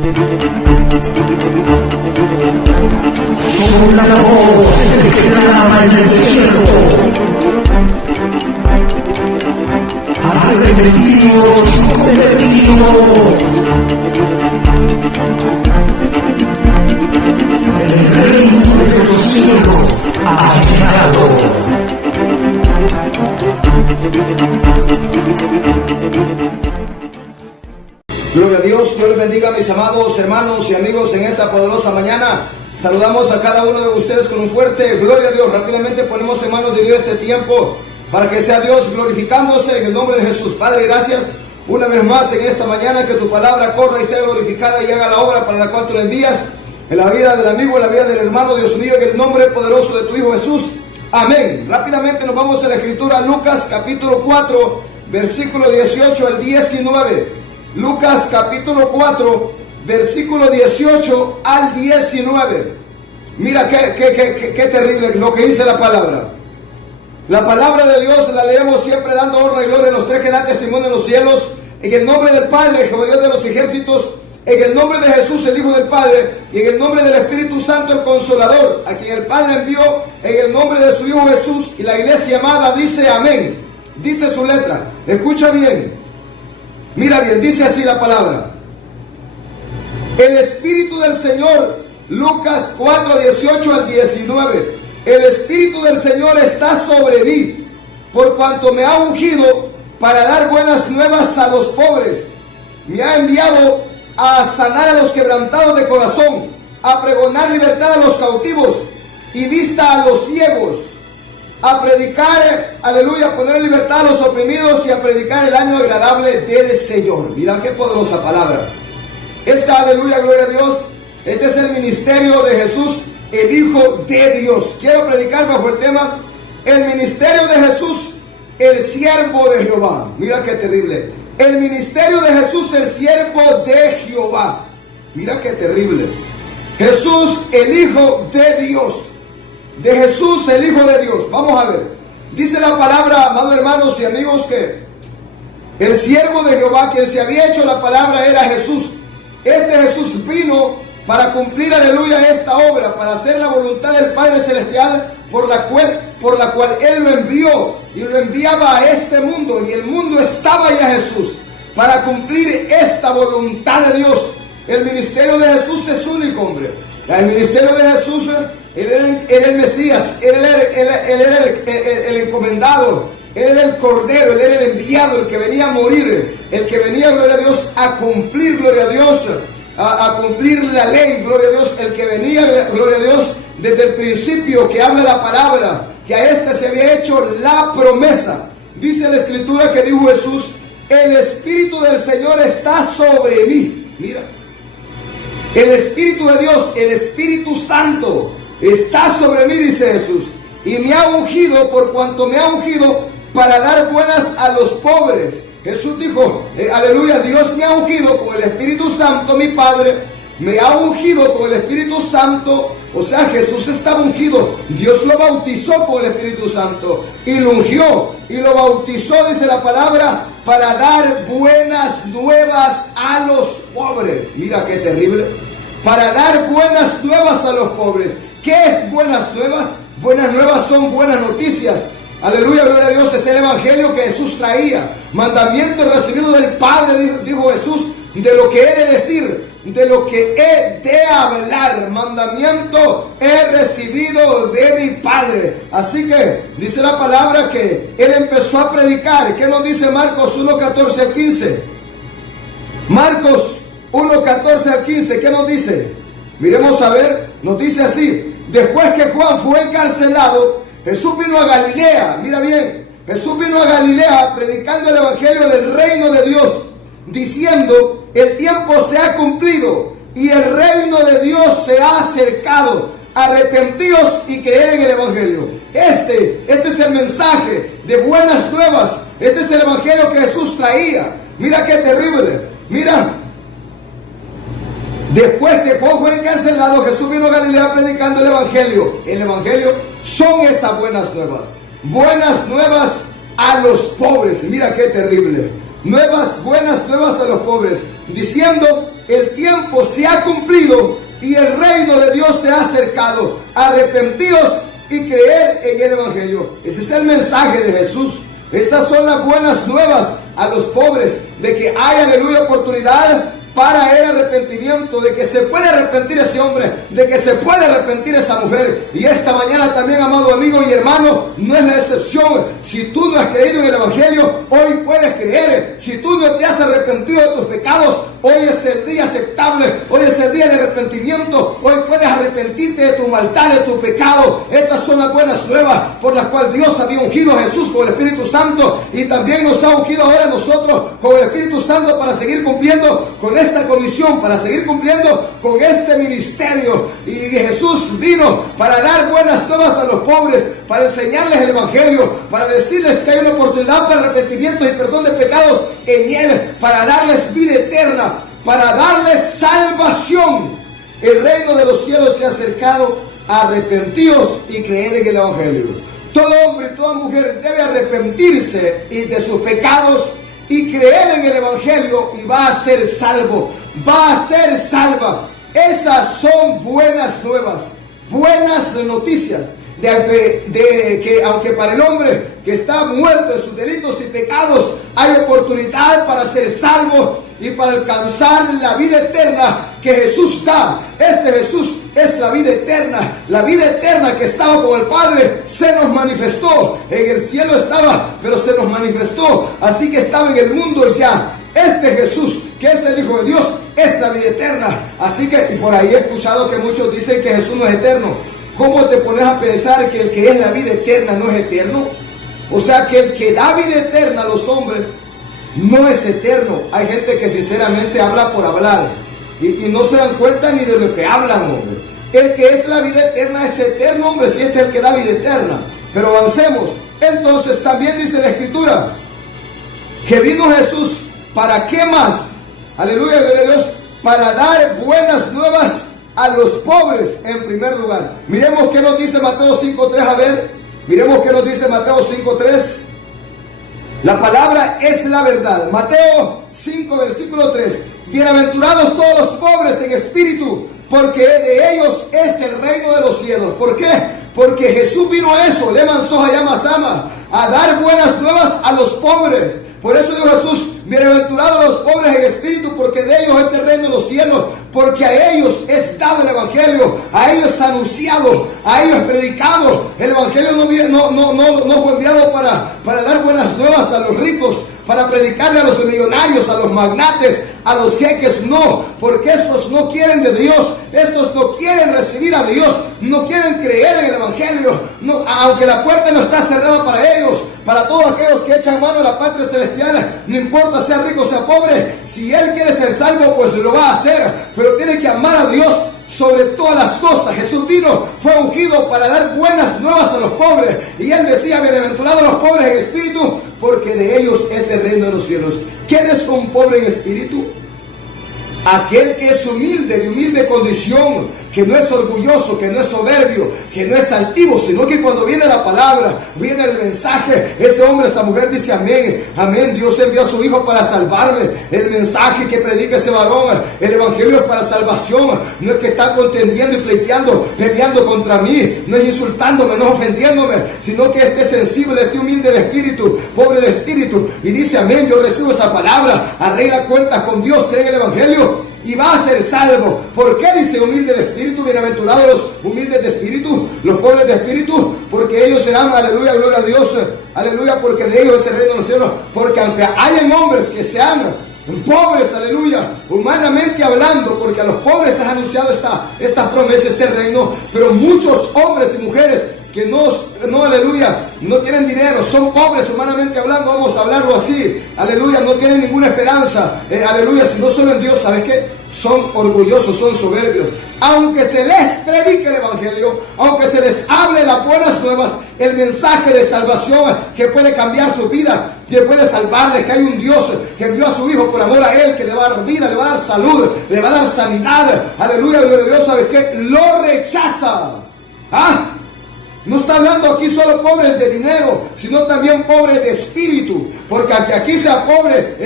Somos la voz que clama en el cielo. Arrepentidos, convertidos. El reino de los cielos ha llegado. Gloria a Dios, Dios les bendiga, mis amados hermanos y amigos, en esta poderosa mañana. Saludamos a cada uno de ustedes con un fuerte gloria a Dios. Rápidamente ponemos en manos de Dios este tiempo para que sea Dios glorificándose en el nombre de Jesús. Padre, gracias una vez más en esta mañana, que tu palabra corra y sea glorificada y haga la obra para la cual tú la envías en la vida del amigo, en la vida del hermano, Dios mío, en el nombre poderoso de tu Hijo Jesús. Amén. Rápidamente nos vamos a la escritura, Lucas capítulo 4, versículo 18 al 19. Lucas capítulo 4, versículo 18 al 19. Mira qué terrible lo que dice la palabra. La palabra de Dios la leemos siempre dando honra y gloria a los tres que dan testimonio en los cielos. En el nombre del Padre, Jehová Dios de los ejércitos, en el nombre de Jesús, el Hijo del Padre, y en el nombre del Espíritu Santo, el Consolador, a quien el Padre envió en el nombre de su Hijo Jesús. Y la iglesia amada dice amén. Dice su letra. Escucha bien. Mira bien, dice así la palabra. El Espíritu del Señor, Lucas 4, 18 al 19. El Espíritu del Señor está sobre mí, por cuanto me ha ungido para dar buenas nuevas a los pobres. Me ha enviado a sanar a los quebrantados de corazón, a pregonar libertad a los cautivos y vista a los ciegos, a predicar, aleluya, poner en libertad a los oprimidos y a predicar el año agradable del Señor. Mira qué poderosa palabra. Esta, aleluya, gloria a Dios, este es el ministerio de Jesús, el Hijo de Dios. Quiero predicar bajo el tema, el ministerio de Jesús, el siervo de Jehová. Mira qué terrible. El ministerio de Jesús, el siervo de Jehová. Mira qué terrible. Jesús, el Hijo de Dios. De Jesús, el Hijo de Dios. Vamos a ver. Dice la palabra, amados hermanos y amigos, que el siervo de Jehová, quien se había hecho la palabra, era Jesús. Este Jesús vino para cumplir, aleluya, esta obra, para hacer la voluntad del Padre Celestial, por la cual Él lo envió y lo enviaba a este mundo, y el mundo estaba ya Jesús, para cumplir esta voluntad de Dios. El ministerio de Jesús es único, hombre. El ministerio de Jesús, Él era el Mesías, Él era el encomendado, Él era el Cordero, Él era el enviado, el que venía a morir, el que venía, gloria a Dios, a cumplir, gloria a Dios, a cumplir la ley, gloria a Dios, el que venía, gloria a Dios, desde el principio, que habla la palabra, que a este se había hecho la promesa. Dice la Escritura que dijo Jesús, el Espíritu del Señor está sobre mí. Mira, el Espíritu de Dios, el Espíritu Santo, está sobre mí, dice Jesús, y me ha ungido, por cuanto me ha ungido, para dar buenas a los pobres. Jesús dijo, aleluya, Dios me ha ungido con el Espíritu Santo, mi Padre, me ha ungido con el Espíritu Santo. O sea, Jesús estaba ungido, Dios lo bautizó con el Espíritu Santo, y lo ungió, y lo bautizó, dice la palabra, para dar buenas nuevas a los pobres. Mira qué terrible. Para dar buenas nuevas a los pobres. ¿Qué es buenas nuevas? Buenas nuevas son buenas noticias. Aleluya, gloria a Dios, es el evangelio que Jesús traía. Mandamiento recibido del Padre, dijo Jesús, de lo que he de decir, de lo que he de hablar. Mandamiento he recibido de mi Padre. Así que dice la palabra que Él empezó a predicar. ¿Qué nos dice Marcos 1, 14 al 15? Marcos 1, 14 al 15, ¿qué nos dice? Miremos a ver, nos dice así. Después que Juan fue encarcelado, Jesús vino a Galilea. Mira bien, Jesús vino a Galilea predicando el evangelio del reino de Dios, diciendo, el tiempo se ha cumplido y el reino de Dios se ha acercado. Arrepentíos y creed en el evangelio. Este es el mensaje de buenas nuevas. Este es el evangelio que Jesús traía. Mira qué terrible. Mira, después que Juan fue encarcelado, Jesús vino a Galilea predicando el evangelio. El evangelio son esas buenas nuevas. Buenas nuevas a los pobres. Mira qué terrible. Buenas nuevas a los pobres. Diciendo, el tiempo se ha cumplido y el reino de Dios se ha acercado. Arrepentíos y creed en el Evangelio. Ese es el mensaje de Jesús. Esas son las buenas nuevas a los pobres, de que hay, aleluya, oportunidad para el arrepentimiento, de que se puede arrepentir ese hombre, de que se puede arrepentir esa mujer. Y esta mañana también, amado amigo y hermano, no es la excepción. Si tú no has creído en el Evangelio, hoy puedes creer. Si tú no te has arrepentido de tus pecados, hoy es el día aceptable, hoy es el día de arrepentimiento. Hoy puedes arrepentirte de tu maldad, de tu pecado. Esas son las buenas nuevas por las cuales Dios había ungido a Jesús con el Espíritu Santo, y también nos ha ungido ahora a nosotros con el Espíritu Santo para seguir cumpliendo con esta comisión, para seguir cumpliendo con este ministerio. Y Jesús vino para dar buenas nuevas a los pobres, para enseñarles el Evangelio, para decirles que hay una oportunidad para arrepentimiento y perdón de pecados en Él, para darles vida eterna, para darles salvación. El reino de los cielos se ha acercado. Arrepentíos y creed en el Evangelio. Todo hombre y toda mujer debe arrepentirse de sus pecados y creer en el Evangelio, y va a ser salvo, va a ser salva. Esas son buenas nuevas, buenas noticias, de que aunque para el hombre que está muerto en sus delitos y pecados hay oportunidad para ser salvo y para alcanzar la vida eterna que Jesús da. Este Jesús es la vida eterna que estaba con el Padre, se nos manifestó. En el cielo estaba, pero se nos manifestó, así que estaba en el mundo ya. Este Jesús, que es el Hijo de Dios, es la vida eterna. Así que, y por ahí he escuchado que muchos dicen que Jesús no es eterno. ¿Cómo te pones a pensar que el que es la vida eterna no es eterno? O sea, que el que da vida eterna a los hombres no es eterno. Hay gente que sinceramente habla por hablar y no se dan cuenta ni de lo que hablan, hombre. El que es la vida eterna es eterno, hombre, si este es el que da vida eterna. Pero avancemos. Entonces también dice la Escritura que vino Jesús, ¿para qué más? Aleluya, gloria a Dios. Para dar buenas nuevas a los pobres en primer lugar. Miremos qué nos dice Mateo 5:3, a ver. Miremos qué nos dice Mateo 5:3. La palabra es la verdad. Mateo 5, versículo 3. Bienaventurados todos los pobres en espíritu, porque de ellos es el reino de los cielos. ¿Por qué? Porque Jesús vino a eso, Leman Soja Llama Sama, a dar buenas nuevas a los pobres. Por eso dijo Jesús, bienaventurados los pobres en espíritu, porque de ellos es el reino de los cielos, porque a ellos es dado el Evangelio, a ellos es anunciado, a ellos es predicado. El Evangelio no fue enviado para dar buenas nuevas a los ricos, para predicarle a los millonarios, a los magnates, a los jeques, no, porque estos no quieren de Dios, estos no quieren recibir a Dios, no quieren creer en el Evangelio, no, aunque la puerta no está cerrada para ellos, para todos aquellos que echan mano a la patria celestial, no importa sea rico o sea pobre, si él quiere ser salvo, pues lo va a hacer, pero tiene que amar a Dios sobre todas las cosas. Jesús vino, fue ungido para dar buenas nuevas a los pobres, y él decía, bienaventurados los pobres en espíritu, porque de ellos es el reino de los cielos. ¿Quién es un pobre en espíritu? Aquel que es humilde, de humilde condición, que no es orgulloso, que no es soberbio, que no es altivo, sino que cuando viene la palabra, viene el mensaje, ese hombre, esa mujer dice amén, amén, Dios envió a su Hijo para salvarme. El mensaje que predica ese varón, el Evangelio es para salvación. No es que está contendiendo y pleiteando, peleando contra mí, no es insultándome, no es ofendiéndome, sino que esté sensible, esté humilde de espíritu, pobre de espíritu, y dice amén, yo recibo esa palabra, arregla cuentas con Dios, cree en el Evangelio y va a ser salvo. ¿Por qué dice humilde de espíritu? Bienaventurados los humildes de espíritu, los pobres de espíritu, porque ellos serán, aleluya, gloria a Dios, aleluya, porque de ellos es el reino de los cielos. Porque aunque hayan hombres que sean pobres, aleluya, humanamente hablando, porque a los pobres se ha anunciado esta promesa, este reino, pero muchos hombres y mujeres que no, aleluya, no tienen dinero, son pobres humanamente hablando, vamos a hablarlo así, aleluya, no tienen ninguna esperanza, aleluya, si no solo en Dios, ¿sabes qué? Son orgullosos, son soberbios. Aunque se les predique el Evangelio, aunque se les hable las buenas nuevas, el mensaje de salvación que puede cambiar sus vidas, que puede salvarles, que hay un Dios que envió a su Hijo por amor a Él, que le va a dar vida, le va a dar salud, le va a dar sanidad, aleluya, gloria a Dios, ¿sabes qué? Lo rechaza. ¿Ah? No está hablando aquí solo pobres de dinero, sino también pobres de espíritu. Porque aunque aquí sea pobre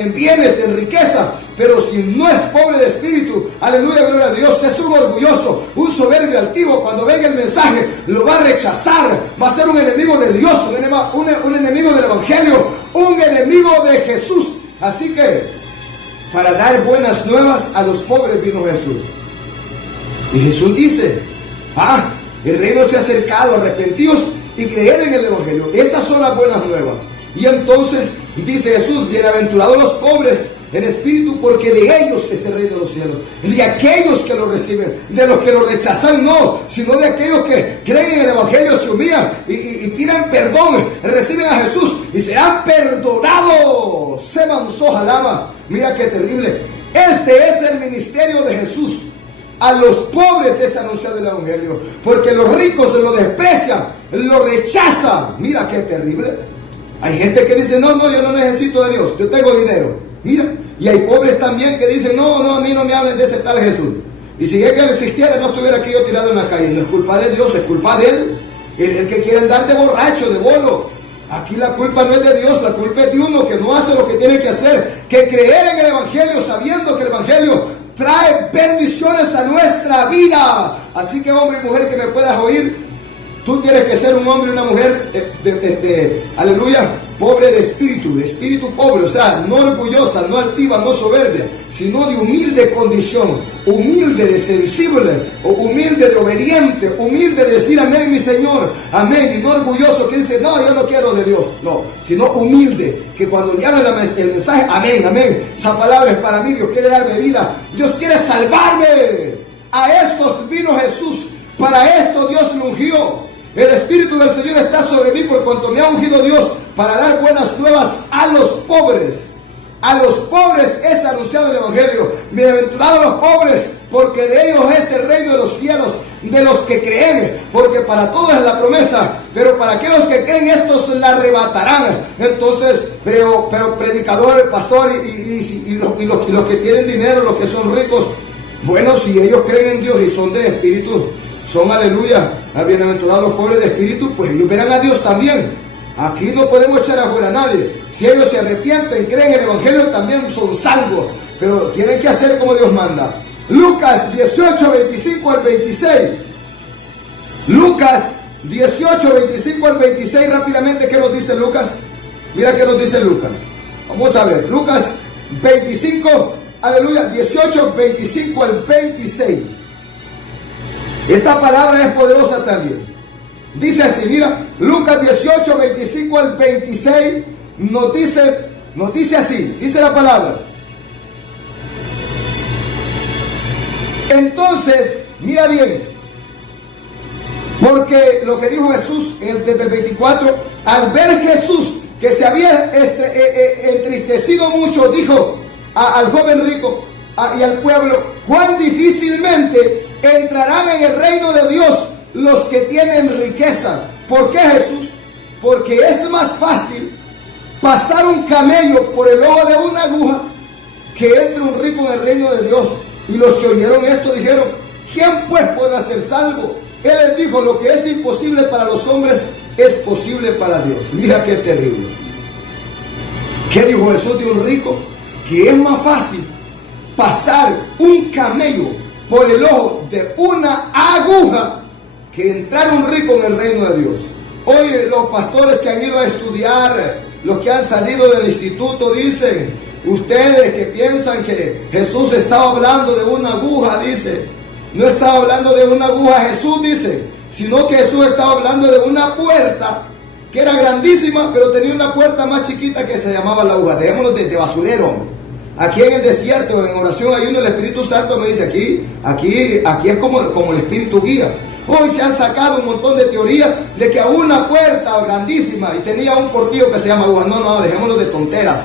en bienes, en riqueza, pero si no es pobre de espíritu, aleluya, gloria a Dios, es un orgulloso, un soberbio altivo. Cuando venga el mensaje, lo va a rechazar. Va a ser un enemigo de Dios, un enemigo del Evangelio, un enemigo de Jesús. Así que, para dar buenas nuevas a los pobres vino Jesús. Y Jesús dice, el reino se ha acercado, arrepentidos y creed en el Evangelio. Esas son las buenas nuevas. Y entonces dice Jesús, bienaventurados los pobres en espíritu, porque de ellos es el reino de los cielos. De aquellos que lo reciben, de los que lo rechazan no, sino de aquellos que creen en el Evangelio, se humillan y piden perdón, reciben a Jesús y serán perdonados. Se manzó jalama. Mira qué terrible. Este es el ministerio de Jesús. A los pobres es anunciado el Evangelio, porque los ricos lo desprecian, lo rechazan. Mira qué terrible. Hay gente que dice, no, yo no necesito de Dios, yo tengo dinero. Mira, y hay pobres también que dicen, no, a mí no me hablen de ese tal Jesús. Y si él existiera, no estuviera aquí yo tirado en la calle. No es culpa de Dios, es culpa de él. Es el que quiere andar de borracho, de bolo. Aquí la culpa no es de Dios, la culpa es de uno que no hace lo que tiene que hacer, que creer en el Evangelio, sabiendo que el Evangelio trae bendiciones a nuestra vida. Así que, hombre y mujer que me puedas oír, tú tienes que ser un hombre y una mujer aleluya, pobre de espíritu pobre, o sea, no orgullosa, no altiva, no soberbia, sino de humilde condición, humilde de sensible, humilde de obediente, humilde de decir amén, mi Señor, amén, y no orgulloso que dice, no, yo no quiero de Dios, no, sino humilde, que cuando le hablan el mensaje, amén, esa palabra es para mí, Dios quiere darme vida, Dios quiere salvarme. A estos vino Jesús, para esto Dios lo ungió. El Espíritu del Señor está sobre mí por cuanto me ha ungido Dios para dar buenas nuevas a los pobres. A los pobres es anunciado el Evangelio. Bienaventurados los pobres, porque de ellos es el reino de los cielos, de los que creen, porque para todos es la promesa, pero para aquellos que creen estos la arrebatarán. Entonces, pero predicador, pastor y los que tienen dinero, los que son ricos, bueno, si ellos creen en Dios y son de espíritu, son, aleluya, bienaventurados los pobres de espíritu, pues ellos verán a Dios también. Aquí no podemos echar afuera a nadie. Si ellos se arrepienten, creen en el Evangelio, también son salvos, pero tienen que hacer como Dios manda. Lucas 18, 25 al 26. Lucas 18, 25 al 26, rápidamente, ¿qué nos dice Lucas? Mira qué nos dice Lucas. Vamos a ver, Lucas 25, aleluya, 18, 25 al 26. Esta palabra es poderosa también. Dice así, mira, Lucas 18, 25 al 26, nos dice así, dice la palabra. Entonces, mira bien, porque lo que dijo Jesús desde el 24, al ver Jesús que se había entristecido mucho, dijo al joven rico y al pueblo, cuán difícilmente entrarán en el reino de Dios los que tienen riquezas. ¿Por qué, Jesús? Porque es más fácil pasar un camello por el ojo de una aguja que entre un rico en el reino de Dios. Y los que oyeron esto dijeron, ¿quién pues podrá ser salvo? Él les dijo, lo que es imposible para los hombres es posible para Dios. Mira qué terrible. ¿Qué dijo Jesús de un rico? Que es más fácil pasar un camello por el ojo de una aguja que entrar un rico en el reino de Dios. Oye, los pastores que han ido a estudiar, los que han salido del instituto, dicen, ustedes que piensan que Jesús estaba hablando de una aguja, dice, no estaba hablando de una aguja Jesús, dice, sino que Jesús estaba hablando de una puerta que era grandísima, pero tenía una puerta más chiquita que se llamaba la aguja. Dejémoslo de basurero, hombre. Aquí en el desierto, en oración, ayuno, el Espíritu Santo me dice, aquí es como el Espíritu guía. Hoy se han sacado un montón de teorías de que a una puerta grandísima y tenía un portillo que se llama aguja. No, dejémoslo de tonteras.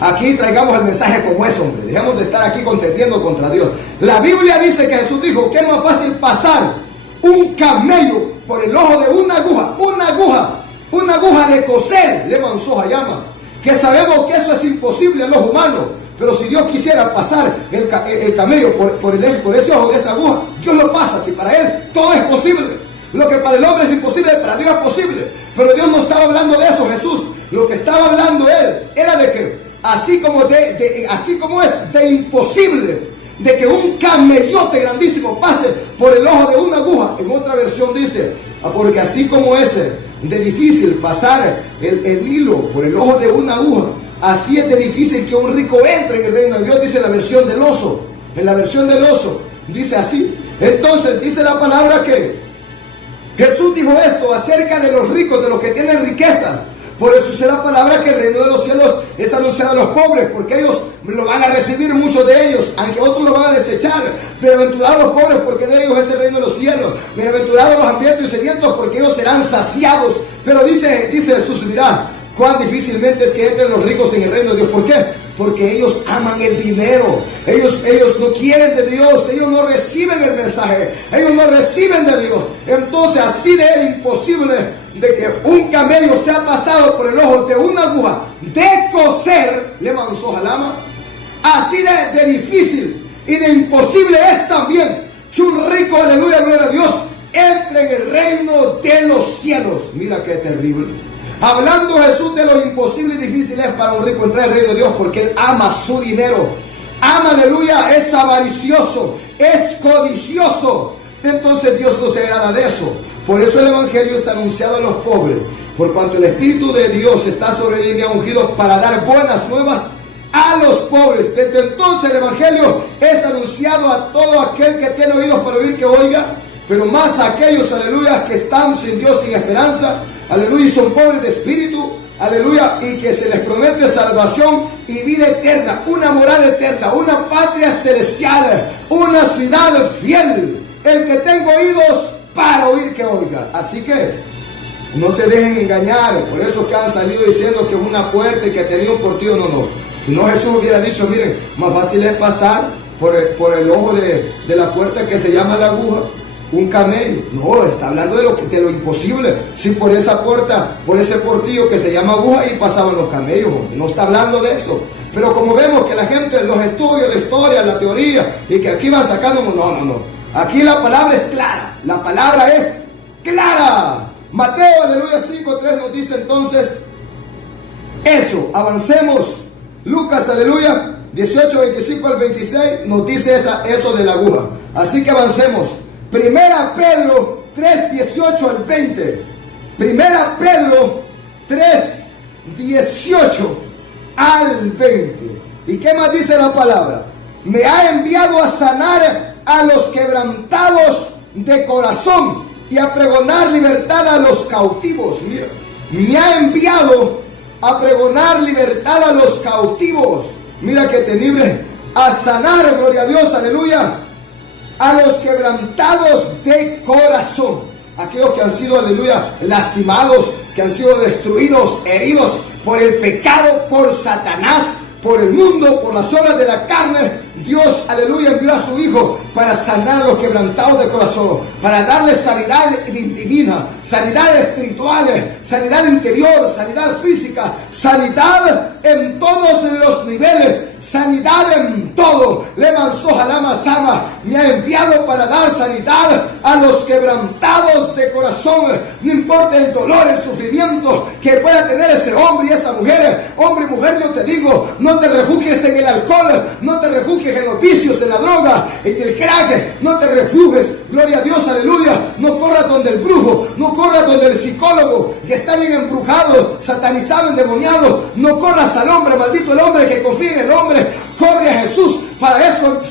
Aquí traigamos el mensaje como es, hombre. Dejemos de estar aquí contendiendo contra Dios. La Biblia dice que Jesús dijo que es más fácil pasar un camello por el ojo de una aguja de coser, le manzó a llama. Que sabemos que eso es imposible a los humanos. Pero si Dios quisiera pasar el camello por ese ojo de esa aguja, Dios lo pasa. Si para Él todo es posible. Lo que para el hombre es imposible, para Dios es posible. Pero Dios no estaba hablando de eso, Jesús. Lo que estaba hablando Él era de que, así como es de imposible, de que un camellote grandísimo pase por el ojo de una aguja. En otra versión dice, porque así como es de difícil pasar el hilo por el ojo de una aguja, así es de difícil que un rico entre en el reino de Dios, dice la versión del oso. En la versión del oso dice así. Entonces dice la palabra que Jesús dijo esto acerca de los ricos, de los que tienen riqueza. Por eso dice la palabra que el reino de los cielos es anunciado a los pobres, porque ellos lo van a recibir, muchos de ellos, aunque otros lo van a desechar. Bienaventurados los pobres, porque de ellos es el reino de los cielos. Bienaventurados los hambrientos y sedientos, porque ellos serán saciados. Pero dice Jesús, mirá, cuán difícilmente es que entren los ricos en el reino de Dios. ¿Por qué? Porque ellos aman el dinero. Ellos no quieren de Dios. Ellos no reciben el mensaje. Ellos no reciben de Dios. Entonces, así de imposible de que un camello sea pasado por el ojo de una aguja de coser, le manzó Jalama. Así de difícil y de imposible es también que un rico, aleluya, gloria a Dios, entre en el reino de los cielos. Mira qué terrible. Hablando Jesús de lo imposible y difícil es para un rico entrar al reino de Dios, porque él ama su dinero. Ama, aleluya, es avaricioso, es codicioso. Entonces Dios no se agrada de eso. Por eso el evangelio es anunciado a los pobres, por cuanto el Espíritu de Dios está sobre mí y me ha ungido para dar buenas nuevas a los pobres. Desde entonces el evangelio es anunciado a todo aquel que tiene oídos para oír, que oiga. Pero más a aquellos, aleluya, que están sin Dios, sin esperanza, aleluya, y son pobres de espíritu, aleluya, y que se les promete salvación y vida eterna, una morada eterna, una patria celestial, una ciudad fiel. El que tenga oídos para oír, que oiga. Así que no se dejen engañar por eso que han salido diciendo que es una puerta y que tenía un portillo. No, Jesús hubiera dicho, miren, más fácil es pasar por el ojo de la puerta que se llama la aguja, un camello. No, está hablando de lo imposible. Si por esa puerta, por ese portillo que se llama aguja, y pasaban los camellos, no está hablando de eso. Pero como vemos que la gente, los estudios, la historia, la teoría, y que aquí van sacando, no. Aquí la palabra es clara. La palabra es clara. Mateo, aleluya, 5:3 nos dice entonces eso. Avancemos. Lucas, aleluya, 18:25 al 26 nos dice eso de la aguja. Así que avancemos. Primera Pedro 3:18 al 20. Primera Pedro 3:18 al 20. ¿Y qué más dice la palabra? Me ha enviado a sanar a los quebrantados de corazón y a pregonar libertad a los cautivos. Mira, me ha enviado a pregonar libertad a los cautivos. Mira que temible. A sanar, gloria a Dios, aleluya, a los quebrantados de corazón. Aquellos que han sido, aleluya, lastimados, que han sido destruidos, heridos por el pecado, por Satanás, por el mundo, por las obras de la carne. Dios, aleluya, envió a su Hijo para sanar a los quebrantados de corazón, para darles sanidad divina, sanidad espiritual, sanidad interior, sanidad física, sanidad en todos los niveles, sanidad en todo. Le manzó Jalama Sama, me ha enviado para dar sanidad a los quebrantados de corazón. No importa el dolor, el sufrimiento que pueda tener ese hombre y esa mujer. Hombre y mujer, yo te digo, no te refugies en el alcohol, no te refugies en los vicios, en la droga, en el crack, no te refugies, gloria a Dios, aleluya. No corras donde el brujo, no corras donde el psicólogo que está bien embrujado, satanizado, endemoniado. No corras al hombre, maldito el hombre que confía en el hombre. Corre a Jesús. Para eso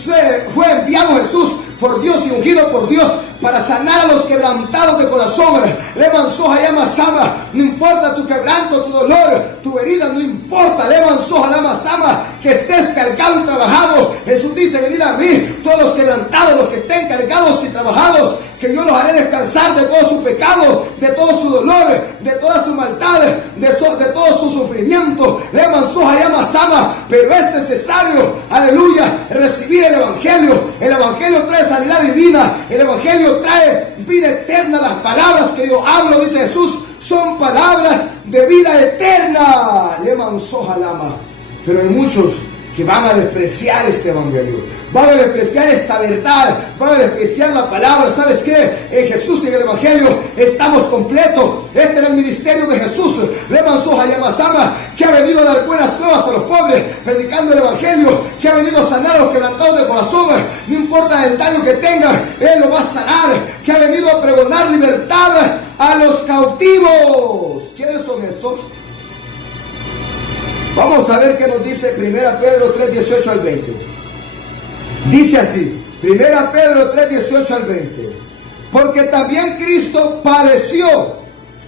fue enviado Jesús por Dios y ungido por Dios, para sanar a los quebrantados de corazón. Le manzó Hayama Sama. No importa tu quebranto, tu dolor, tu herida, no importa. Le manzó Hayama Sama, que estés cargado y trabajado. Jesús dice, venid a mí, todos los quebrantados, los que estén cargados y trabajados, que yo los haré descansar de todo su pecado, de todo su dolor, de toda su maldad, de todo su sufrimiento. Le manzó Hayama Sama. Pero es necesario, aleluya, recibir el Evangelio. El Evangelio trae sanidad divina. El Evangelio trae vida eterna. Las palabras que yo hablo, dice Jesús, son palabras de vida eterna. Le manzó Jalama. Pero hay muchos que van a despreciar este evangelio, van a despreciar esta verdad, van a despreciar la palabra. ¿Sabes qué? En Jesús y en el evangelio estamos completos. Este era el ministerio de Jesús, que ha venido a dar buenas nuevas a los pobres, predicando el evangelio, que ha venido a sanar a los quebrantados de corazón. No importa el daño que tengan, Él lo va a sanar. Que ha venido a pregonar libertad a los cautivos. ¿Quiénes son estos? Vamos a ver qué nos dice 1 Pedro 3, 18 al 20. Dice así, 1 Pedro 3, 18 al 20. Porque también Cristo padeció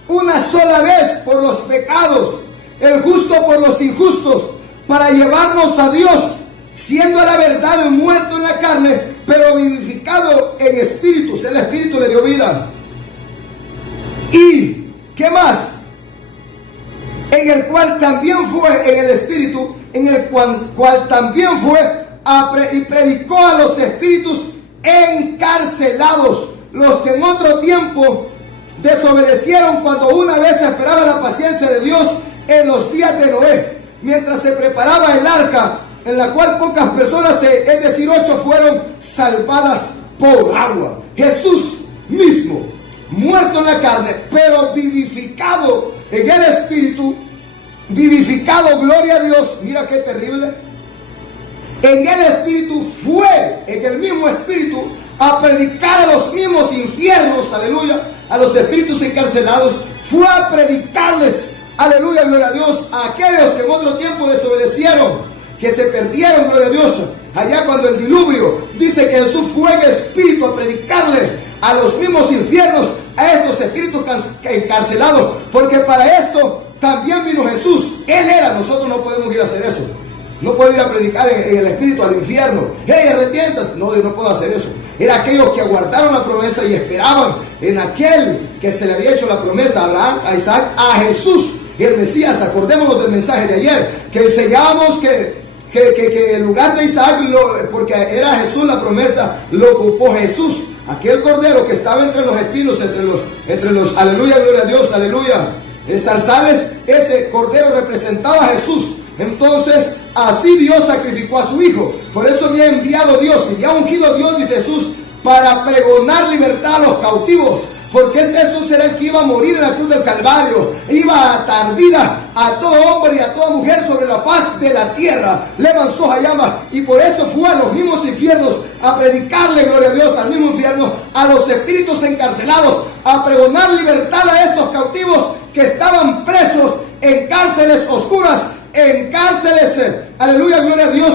una sola vez por los pecados, el justo por los injustos, para llevarnos a Dios, siendo a la verdad muerto en la carne, pero vivificado en espíritu. El espíritu le dio vida. ¿Y qué más? En el cual también fue, en el espíritu, en el cual también fue y predicó a los espíritus encarcelados, los que en otro tiempo desobedecieron cuando una vez se esperaba la paciencia de Dios en los días de Noé, mientras se preparaba el arca, en la cual pocas personas, es decir, 8, fueron salvadas por agua. Jesús mismo, muerto en la carne, pero vivificado en el espíritu, vivificado, gloria a Dios. Mira qué terrible. En el espíritu fue, en el mismo espíritu, a predicar a los mismos infiernos, aleluya, a los espíritus encarcelados. Fue a predicarles, aleluya, gloria a Dios, a aquellos que en otro tiempo desobedecieron, que se perdieron, gloria a Dios. Allá cuando el diluvio, dice que Jesús fue en espíritu a predicarle a los mismos infiernos, a estos espíritus encarcelados, porque para esto también vino Jesús. Él era, nosotros no podemos ir a hacer eso. No puedo ir a predicar en el espíritu al infierno. ¡Hey, arrepientas! No, yo no puedo hacer eso. Era aquellos que aguardaron la promesa y esperaban en aquel que se le había hecho la promesa a Abraham, a Isaac, a Jesús, el Mesías. Acordémonos del mensaje de ayer, que enseñamos que el lugar de Isaac, porque era Jesús la promesa, lo ocupó Jesús. Aquel cordero que estaba entre los espinos, entre los, aleluya, gloria a Dios, aleluya, zarzales, ese cordero representaba a Jesús. Entonces, así Dios sacrificó a su Hijo. Por eso me ha enviado Dios, y me ha ungido Dios, dice Jesús, para pregonar libertad a los cautivos. Porque Jesús era el que iba a morir en la cruz del Calvario. Iba a dar vida a todo hombre y a toda mujer sobre la faz de la tierra. Levantó a llama. Y por eso fue a los mismos infiernos a predicarle, gloria a Dios, al mismo infierno, a los espíritus encarcelados, a pregonar libertad a estos cautivos que estaban presos en cárceles oscuras, en cárceles, aleluya, gloria a Dios,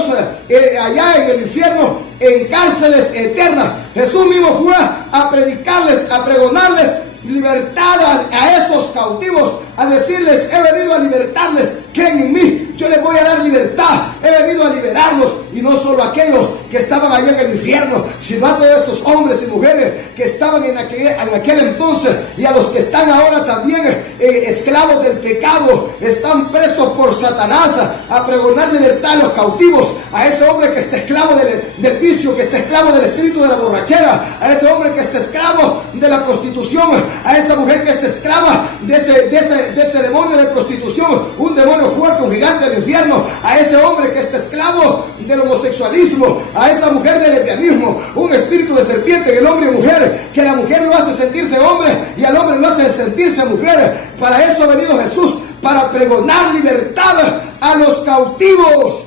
allá en el infierno, en cárceles eternas. Jesús mismo fue a predicarles, a pregonarles libertad a esos cautivos, a decirles, he venido a libertarles, creen en mí, yo les voy a dar libertad, he venido a liberarlos, y no solo a aquellos que estaban allá en el infierno, sino a todos esos hombres y mujeres que estaban en aquel entonces, y a los que están ahora también esclavos del pecado, están presos por Satanás, a pregonar libertad a los cautivos, a ese hombre que está esclavo del vicio, que está esclavo del espíritu de la borrachera, a ese hombre que está esclavo de la prostitución, a esa mujer que está esclava de ese demonio de prostitución, un demonio fuerte, un gigante del infierno, a ese hombre que está esclavo del homosexualismo, a esa mujer del lesbianismo, un espíritu de serpiente en el hombre y mujer, que la mujer lo hace sentirse hombre y al hombre lo hace sentirse mujer. Para eso ha venido Jesús, para pregonar libertad a los cautivos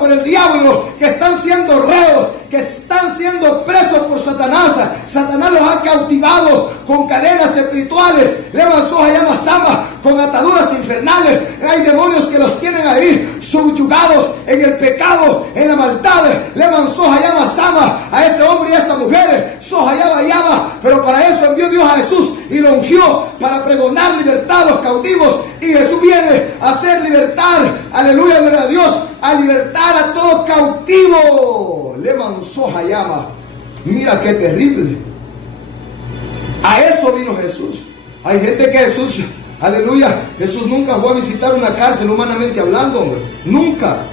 por el diablo, que están siendo reos, que están siendo presos por Satanás. Satanás los ha cautivado con cadenas espirituales, con ataduras infernales. Hay demonios que los tienen ahí subyugados en el pecado, en la maldad. A ese hombre y a esa mujer, pero para eso envió Dios a Jesús y lo ungió para pregonar libertad a los cautivos. Y Jesús viene a hacer libertad, aleluya, gloria a Dios, a libertar a todo cautivo. Mira qué terrible. A eso vino Jesús. Hay gente que Jesús, aleluya, Jesús nunca fue a visitar una cárcel humanamente hablando, hombre. Nunca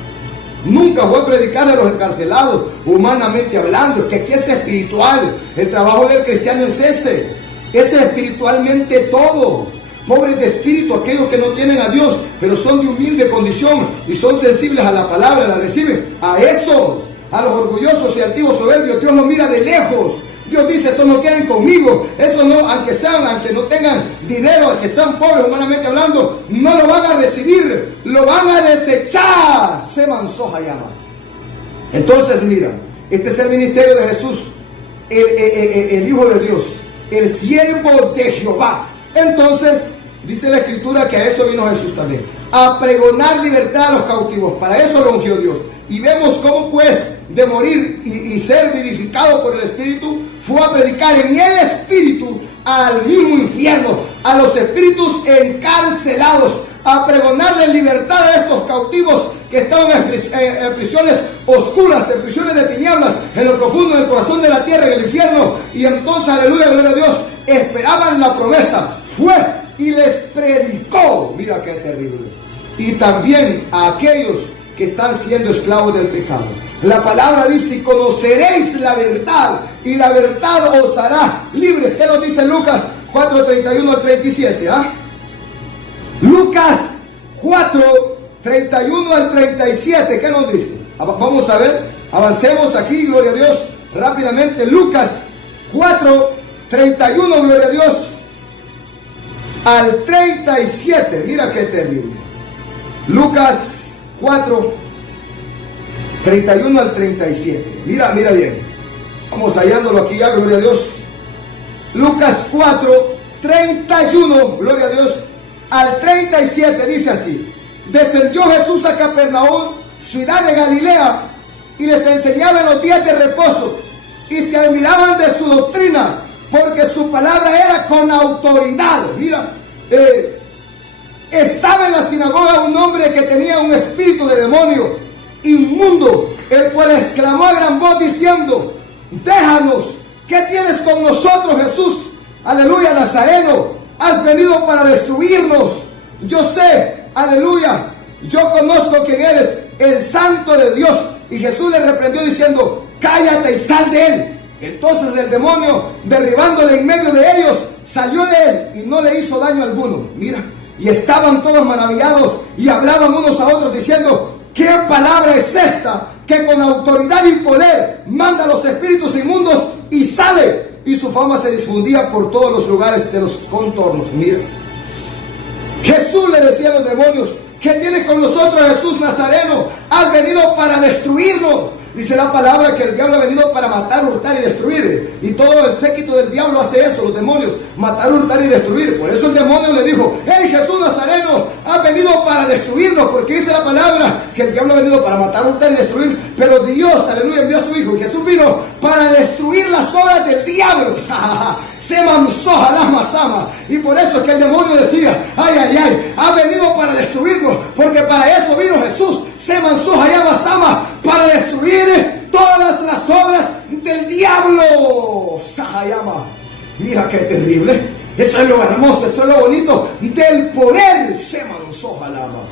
fue a predicar a los encarcelados humanamente hablando. Es que aquí es espiritual. El trabajo del cristiano es ese. Es espiritualmente todo. pobres de espíritu, aquellos que no tienen a Dios, pero son de humilde condición y son sensibles a la palabra, la reciben. A esos, a los orgullosos y altivos soberbios, Dios los mira de lejos. Dios dice, estos no quieren conmigo. Eso no, aunque no tengan dinero, aunque sean pobres humanamente hablando, no lo van a recibir, lo van a desechar. Se mansoja llama. Entonces mira, este es el ministerio de Jesús, el Hijo de Dios, el siervo de Jehová. Entonces dice la Escritura que a eso vino Jesús también, a pregonar libertad a los cautivos. Para eso lo ungió Dios. Y vemos cómo pues de morir y ser vivificado por el Espíritu, fue a predicar en el Espíritu al mismo infierno, a los espíritus encarcelados, a pregonarle libertad a estos cautivos que estaban en prisiones oscuras, en prisiones de tinieblas, en lo profundo del corazón de la tierra, en el infierno. Y entonces, aleluya, gloria a Dios, esperaban la promesa. Fue y les predicó. Mira qué terrible. Y también a aquellos que están siendo esclavos del pecado. La palabra dice, conoceréis la verdad y la verdad os hará libres. ¿Qué nos dice Lucas 4:31 al 37? Lucas 4:31 al 37. ¿Qué nos dice? Vamos a ver, avancemos aquí, gloria a Dios, rápidamente. Lucas 4:31, gloria a Dios, al 37. Mira qué terrible. Lucas 4:31 al 37. Mira bien. Vamos hallándolo aquí ya, gloria a Dios. Lucas 4:31, gloria a Dios, al 37, dice así: descendió Jesús a Capernaum, ciudad de Galilea, y les enseñaba en los días de reposo, y se admiraban de su doctrina, porque su palabra era con autoridad. Mira, estaba en la sinagoga un hombre que tenía un espíritu de demonio inmundo, el cual exclamó a gran voz diciendo: déjanos, ¿qué tienes con nosotros, Jesús? Aleluya, Nazareno, has venido para destruirnos. Yo sé, aleluya, yo conozco quién eres, el Santo de Dios. Y Jesús le reprendió diciendo: cállate y sal de él. Entonces el demonio, derribándole en medio de ellos, salió de él y no le hizo daño alguno. Mira, y estaban todos maravillados y hablaban unos a otros diciendo: ¿qué palabra es esta que con autoridad y poder manda a los espíritus inmundos y sale? Y su fama se difundía por todos los lugares de los contornos. Mira, Jesús le decía a los demonios: ¿qué tienes con nosotros, Jesús Nazareno? Has venido para destruirnos. Dice la palabra que el diablo ha venido para matar, hurtar y destruir. Y todo el séquito del diablo hace eso, los demonios: matar, hurtar y destruir. Por eso el demonio le dijo: hey, Jesús Nazareno, has venido para destruirnos. Porque dice la palabra que el diablo ha venido para matar, hurtar y destruir. Pero Dios, aleluya, envió a su Hijo. Y Jesús vino para destruir las obras del diablo. Se mansoja las masama. Y por eso es que el demonio decía: ay, ay, ay, ha venido para destruirnos. Porque para eso vino Jesús. Se mansoja ya masama, para destruir todas las obras del diablo. Sahayama. Mira qué terrible. Eso es lo hermoso, eso es lo bonito del poder. Se mansoja lama.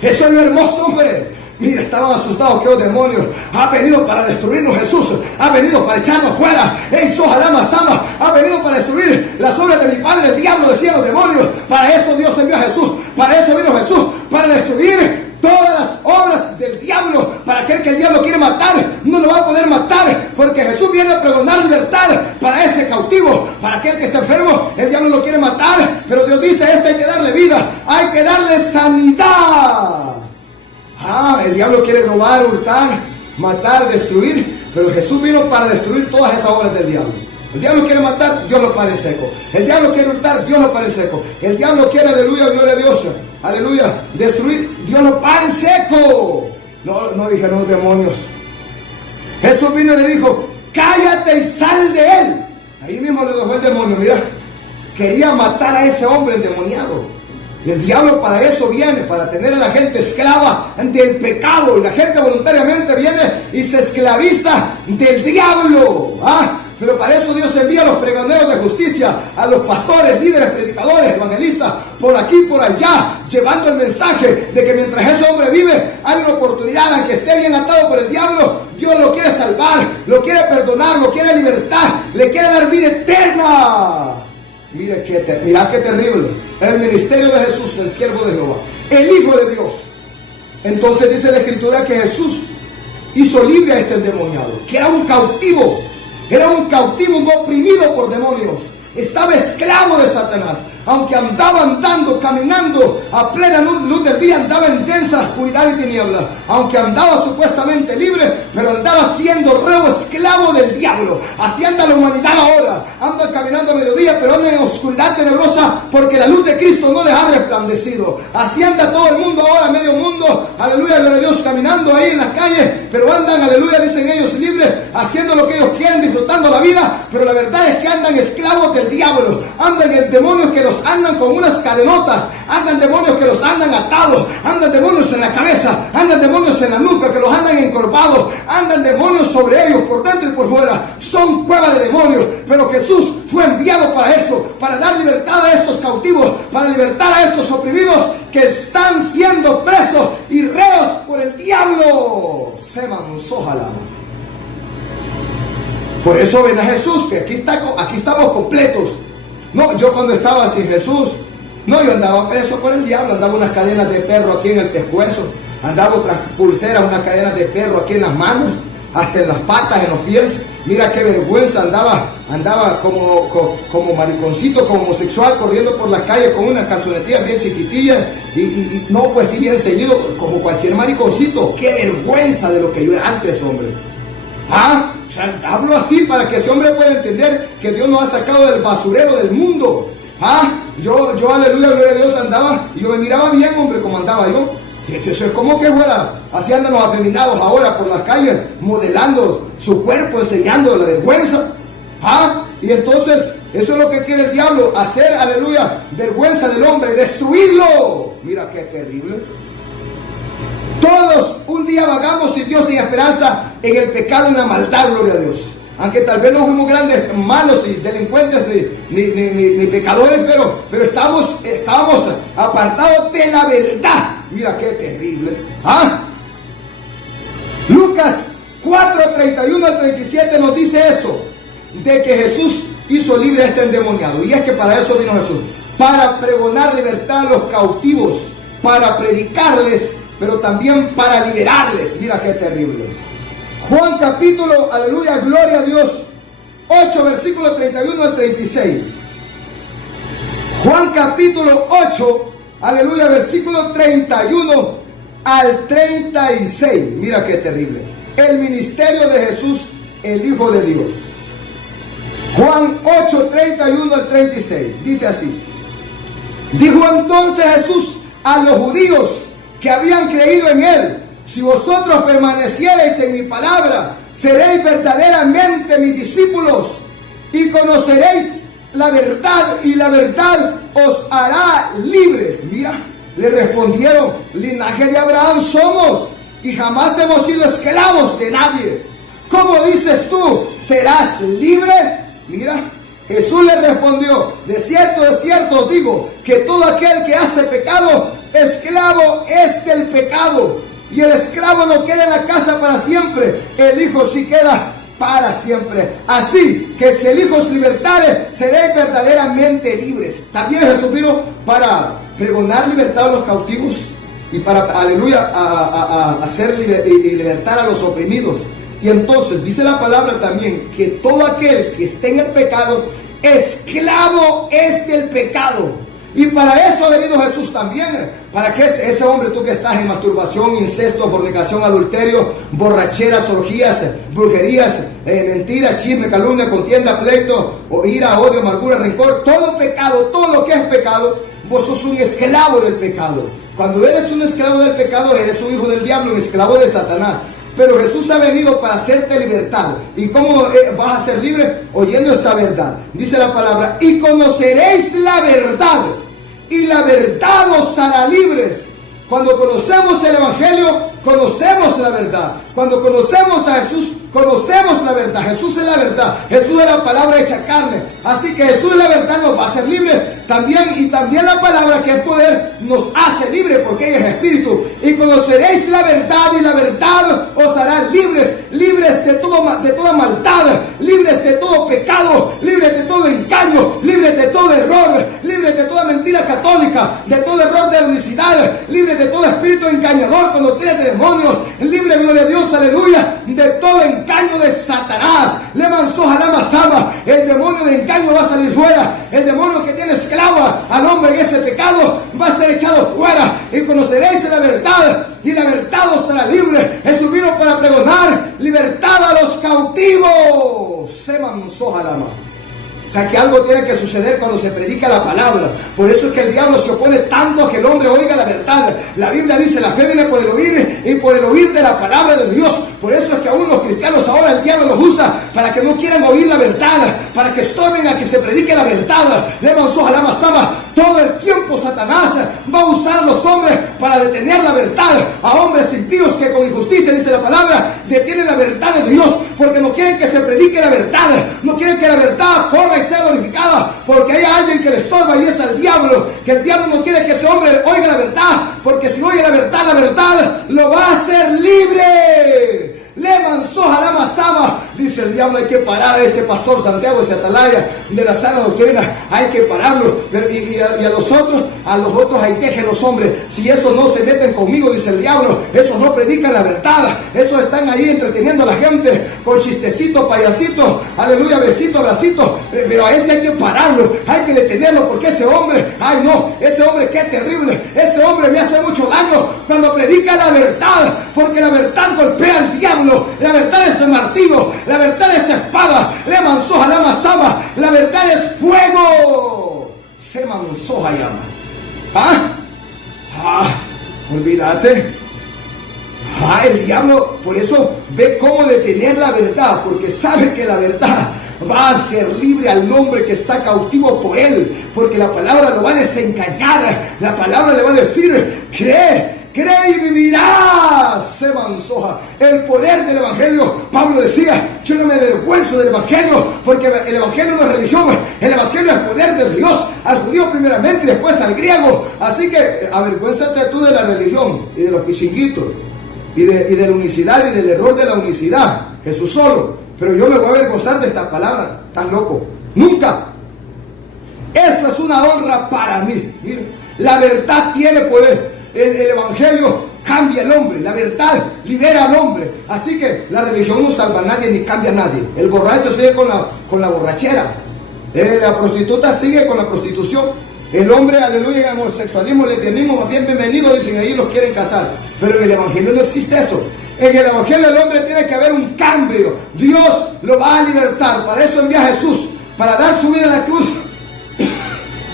Eso es lo hermoso, hombre. Mira, estaban asustados que los demonios ha venido para destruirnos. Jesús ha venido para echarnos fuera. ¡Ey, sojalama sama! Ha venido para destruir las obras de mi padre, el diablo, decían los demonios. Para eso Dios envió a Jesús. Para eso vino Jesús. Para destruir todas las obras del diablo. Para aquel que el diablo quiere matar, no lo va a poder matar. Porque Jesús viene a pregonar libertad para ese cautivo. Para aquel que está enfermo, el diablo lo quiere matar. Pero Dios dice: a este hay que darle vida. Hay que darle sanidad. El diablo quiere robar, hurtar, matar, destruir, pero Jesús vino para destruir todas esas obras del diablo. El diablo quiere matar, Dios lo para en seco. El diablo quiere hurtar, Dios lo para en seco. El diablo quiere, aleluya, gloria a Dios, aleluya, destruir, Dios lo para en seco. No dijeron los demonios. Jesús vino y le dijo: cállate y sal de él. Ahí mismo le dejó el demonio. Mira, quería matar a ese hombre endemoniado. Y el diablo para eso viene, para tener a la gente esclava del pecado. Y la gente voluntariamente viene y se esclaviza del diablo. Pero para eso Dios envía a los pregoneros de justicia, a los pastores, líderes, predicadores, evangelistas, por aquí y por allá, llevando el mensaje de que mientras ese hombre vive, hay una oportunidad. Aunque esté bien atado por el diablo, Dios lo quiere salvar, lo quiere perdonar, lo quiere libertar, le quiere dar vida eterna. Mira qué terrible. El ministerio de Jesús, el siervo de Jehová, el Hijo de Dios. Entonces dice la Escritura que Jesús hizo libre a este endemoniado, que era un cautivo, oprimido por demonios. Estaba esclavo de Satanás. Aunque andaba andando, caminando a plena luz del día, andaba en densa oscuridad y tinieblas. Aunque andaba supuestamente libre, pero andaba siendo reo, esclavo del diablo. Así anda la humanidad ahora. Anda caminando a mediodía, pero anda en oscuridad tenebrosa, porque la luz de Cristo no les ha resplandecido. Así anda todo el mundo ahora, medio mundo, aleluya, gloria a Dios, caminando ahí en las calles, pero andan, aleluya, dicen ellos, libres, haciendo lo que ellos quieren, disfrutando la vida. Pero la verdad es que andan esclavos del diablo. Andan en demonios que los andan con unas cadenotas, andan demonios que los andan atados, andan demonios en la cabeza, andan demonios en la nuca que los andan encorvados, andan demonios sobre ellos por dentro y por fuera. Son cueva de demonios, pero Jesús fue enviado para eso, para dar libertad a estos cautivos, para libertar a estos oprimidos que están siendo presos y reos por el diablo. Por eso ven a Jesús, que aquí estamos completos. No, yo cuando estaba sin Jesús, no, yo andaba preso por el diablo, andaba unas cadenas de perro aquí en el pescuezo, andaba otras pulseras, unas cadenas de perro aquí en las manos, hasta en las patas, en los pies. Mira qué vergüenza, andaba como mariconcito, como homosexual, corriendo por la calle con unas calzonetillas bien chiquitillas, y no, pues sí, bien ceñido, como cualquier mariconcito. Qué vergüenza de lo que yo era antes, hombre. O sea, hablo así para que ese hombre pueda entender que Dios nos ha sacado del basurero del mundo. Yo, aleluya, gloria a Dios, andaba y yo me miraba bien, hombre, como andaba yo. Eso es como que fuera, así andan los afeminados ahora por las calles, modelando su cuerpo, enseñando la vergüenza. Y entonces, eso es lo que quiere el diablo, hacer, aleluya, vergüenza del hombre, destruirlo. Mira qué terrible. Todos un día vagamos sin Dios, sin esperanza, en el pecado, en la maldad, gloria a Dios. Aunque tal vez no fuimos grandes malos y delincuentes ni pecadores, pero estamos apartados de la verdad. Mira qué terrible. Lucas 4:31 al 37 nos dice eso, de que Jesús hizo libre a este endemoniado. Y es que para eso vino Jesús, para pregonar libertad a los cautivos, para predicarles, pero también para liberarles. Mira qué terrible. Juan capítulo, aleluya, gloria a Dios, 8, versículo 31 al 36. Juan capítulo 8, aleluya, versículo 31 al 36. Mira qué terrible. El ministerio de Jesús, el Hijo de Dios. Juan 8, 31 al 36. Dice así. Dijo entonces Jesús a los judíos que habían creído en él: si vosotros permaneciereis en mi palabra, seréis verdaderamente mis discípulos y conoceréis la verdad, y la verdad os hará libres. Mira, le respondieron: linaje de Abraham somos y jamás hemos sido esclavos de nadie. ¿Cómo dices tú, serás libre? Mira, Jesús le respondió: de cierto os digo, que todo aquel que hace pecado, esclavo es del pecado. Y el esclavo no queda en la casa para siempre, el Hijo sí queda para siempre. Así que si el Hijo os libertare, seréis verdaderamente libres. También Jesús vino para pregonar libertad a los cautivos y para, aleluya, a hacer y libertar a los oprimidos. Y entonces dice la palabra también que todo aquel que esté en el pecado, esclavo es del pecado. Y para eso ha venido Jesús también, para que ese hombre, tú que estás en masturbación, incesto, fornicación, adulterio, borracheras, orgías, brujerías, mentiras, chisme, calumnia, contienda, pleito, ira, odio, amargura, rencor, todo pecado, todo lo que es pecado, vos sos un esclavo del pecado. Cuando eres un esclavo del pecado, eres un hijo del diablo, un esclavo de Satanás. Pero Jesús ha venido para hacerte libertad. ¿Y cómo vas a ser libre? Oyendo esta verdad. Dice la palabra: y conoceréis la verdad, y la verdad os hará libres. Cuando conocemos el Evangelio, conocemos la verdad. Cuando conocemos a Jesús, conocemos es la verdad, Jesús es la verdad, Jesús es la palabra hecha carne. Así que Jesús es la verdad, nos va a hacer libres también, y también la palabra que es poder nos hace libres, porque ella es espíritu. Y conoceréis la verdad, y la verdad os hará libres, libres de toda maldad, libres de todo pecado, libres de todo engaño, libres de todo error, libres de toda mentira católica, de todo error de unicidad, libres de todo espíritu engañador con doctrinas de demonios, libre, gloria a Dios, aleluya, de todo engaño de Satanás. Le manzó a la masama, el demonio de engaño va a salir fuera, el demonio que tiene esclava al hombre en ese pecado va a ser echado fuera, y conoceréis la verdad, y la verdad os será libre. Jesús vino para pregonar libertad a los cautivos. Se manzó a la mano. O sea que algo tiene que suceder cuando se predica la palabra. Por eso es que el diablo se opone tanto a que el hombre oiga la verdad. La Biblia dice: la fe viene por el oír, y por el oír de la palabra de Dios. Por eso es que aún los cristianos ahora el diablo los usa para que no quieran oír la verdad, para que estorben a que se predique la verdad. Le manzó a la masama. Todo el tiempo Satanás va a usar a los hombres para detener la verdad, a hombres impíos que con injusticia, dice la palabra, detienen la verdad de Dios, porque no quieren que se predique la verdad, no quieren que la verdad corra y sea glorificada, porque hay alguien que le estorba, y es al diablo, que el diablo no quiere que ese hombre oiga la verdad, porque si oye la verdad lo va a hacer libre. Le manzó a la masama. Dice el diablo: hay que parar a ese pastor Santiago, ese atalaya de la sana doctrina, hay que pararlo. Y a los otros ahí dejen los hombres. Si esos no se meten conmigo, dice el diablo, esos no predican la verdad, esos están ahí entreteniendo a la gente con chistecitos, payasitos, aleluya, besitos, abracitos. Pero a ese hay que pararlo, hay que detenerlo, porque ese hombre, ay no, ese hombre qué terrible, ese hombre me hace mucho daño cuando predica la verdad, porque la verdad golpea al diablo. La verdad es martillo, la verdad es espada. Le manzó a la masama, la verdad es fuego. Se manzó a llama. Olvídate. El diablo por eso ve cómo detener la verdad, porque sabe que la verdad va a ser libre al hombre que está cautivo por él, porque la palabra lo va a desengañar. La palabra le va a decir: cree y vivirás. Se manzoja el poder del evangelio. Pablo decía: yo no me avergüenzo del evangelio, porque el evangelio no es religión, el evangelio es poder de Dios, al judío primeramente y después al griego. Así que avergüénzate tú de la religión y de los pichinguitos y de la unicidad y del error de la unicidad, Jesús solo. Pero yo me voy a avergonzar de esta palabra. ¿Estás loco? Nunca. Esto es una honra para mí. Miren, la verdad tiene poder. El evangelio cambia al hombre, la verdad libera al hombre. Así que la religión no salva a nadie ni cambia a nadie. El borracho sigue con la borrachera, la prostituta sigue con la prostitución, el hombre, aleluya, en el homosexualismo, lesbianismo, más bien bienvenido, dicen ahí, los quieren casar. Pero en el evangelio no existe eso. En el evangelio del hombre tiene que haber un cambio. Dios lo va a libertar. Para eso envía a Jesús, para dar su vida en la cruz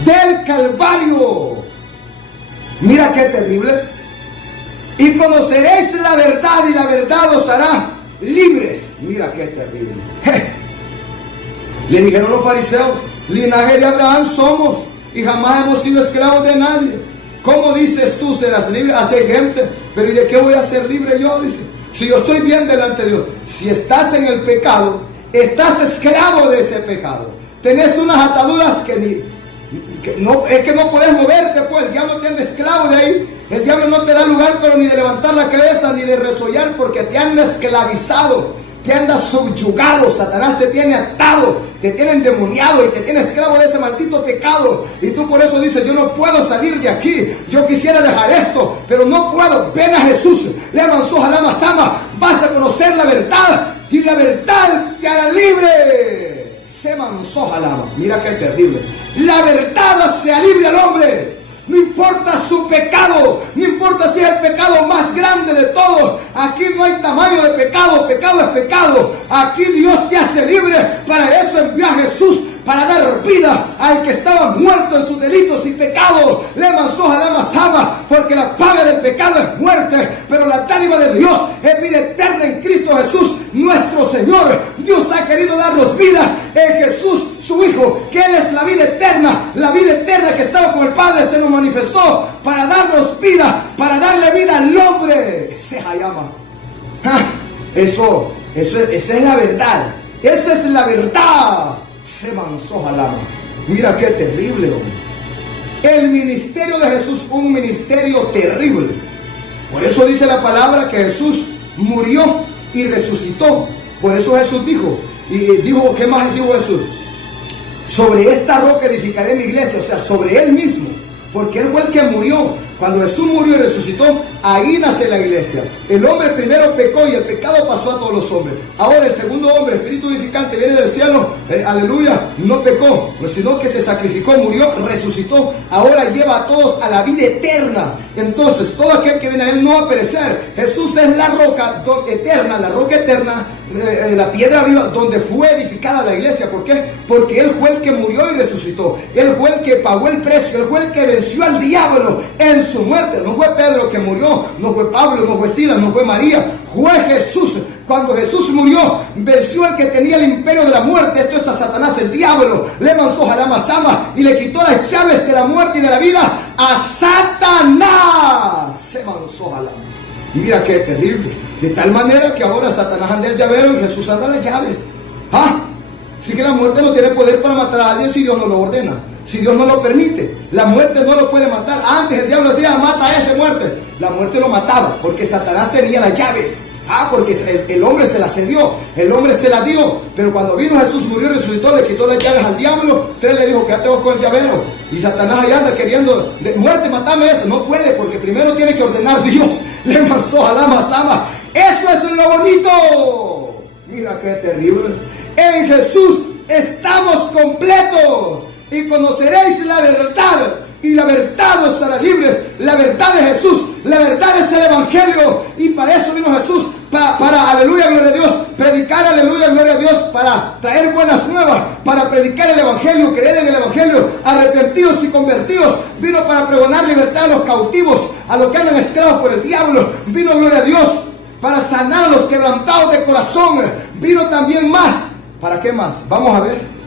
del Calvario. Mira qué terrible. Y conoceréis la verdad, y la verdad os hará libres. Mira qué terrible. Le dijeron los fariseos: linaje de Abraham somos, y jamás hemos sido esclavos de nadie. ¿Cómo dices tú serás libre? Hace gente, pero ¿y de qué voy a ser libre yo? Dice, si yo estoy bien delante de Dios. Si estás en el pecado, estás esclavo de ese pecado. Tenés unas ataduras no, es que no puedes moverte, pues el diablo te anda esclavo de ahí. El diablo no te da lugar, pero ni de levantar la cabeza, ni de resollar, porque te anda esclavizado, te anda subyugado. Satanás te tiene atado, te tiene endemoniado y te tiene esclavo de ese maldito pecado. Y tú por eso dices: yo no puedo salir de aquí, yo quisiera dejar esto, pero no puedo. Ven a Jesús, le avanzó a la masama, vas a conocer la verdad, y la verdad te hará libre. Se manzó jalaba. Mira qué terrible. La verdad hace libre al hombre. No importa su pecado, no importa si es el pecado más grande de todos. Aquí no hay tamaño de pecado, pecado es pecado. Aquí Dios te hace libre. Para eso envió a Jesús, para dar vida al que estaba muerto en sus delitos y pecados. Le manzó a la masama, porque la paga del pecado es muerte, pero la dádiva de Dios es vida eterna en Cristo Jesús, nuestro Señor. Dios ha querido darnos vida en Jesús, su Hijo, que Él es la vida eterna que estaba con el Padre, se nos manifestó para darnos vida, para darle vida al hombre. Se llama. Eso Esa es la verdad. Esa es la verdad. Se manzó jalama. Mira qué terrible, hombre. El ministerio de Jesús, un ministerio terrible. Por eso dice la palabra que Jesús murió y resucitó. Por eso Jesús dijo, ¿qué más dijo Jesús? Sobre esta roca edificaré mi iglesia, o sea, sobre Él mismo. Porque Él fue el que murió. Cuando Jesús murió y resucitó, ahí nace la iglesia. El hombre primero pecó y el pecado pasó a todos los hombres. Ahora el segundo hombre, espíritu vivificante, viene del cielo, aleluya, no pecó, sino que se sacrificó, murió, resucitó. Ahora lleva a todos a la vida eterna. Entonces, todo aquel que viene a Él no va a perecer. Jesús es la roca eterna, la piedra arriba, donde fue edificada la iglesia. ¿Por qué? Porque Él fue el que murió y resucitó. Él fue el que pagó el precio. Él fue el que venció al diablo en su muerte. No fue Pedro que murió, no fue Pablo, no fue Silas, no fue María, fue Jesús. Cuando Jesús murió, venció al que tenía el imperio de la muerte. Esto es a Satanás, el diablo. Le manzó jalama sama y le quitó las llaves de la muerte y de la vida a Satanás. Se manzó jalama. Mira qué terrible. De tal manera que ahora Satanás anda el llavero y Jesús anda las llaves. Así que la muerte no tiene poder para matar a alguien si Dios no lo ordena, si Dios no lo permite. La muerte no lo puede matar. Antes el diablo decía, mata a ese muerte. La muerte lo mataba porque Satanás tenía las llaves. Porque el hombre se la cedió, el hombre se la dio. Pero cuando vino Jesús, murió y resucitó, le quitó las llaves al diablo. 3 le dijo, quédate vos con el llavero. Y Satanás allá anda queriendo, de muerte, matame eso. No puede, porque primero tiene que ordenar Dios. Le manzó jalama sama. Eso es lo bonito. Mira qué terrible. En Jesús estamos completos y conoceréis la verdad y la verdad os hará libres. La verdad de Jesús, la verdad es el evangelio, y para eso vino Jesús, para aleluya, gloria a Dios, predicar aleluya, gloria a Dios, para traer buenas nuevas, para predicar el evangelio, creer en el evangelio, arrepentidos y convertidos. Vino para pregonar libertad a los cautivos, a los que andan esclavos por el diablo. Vino, gloria a Dios, para sanar a los quebrantados de corazón. Vino también más. ¿Para qué más? Vamos a ver.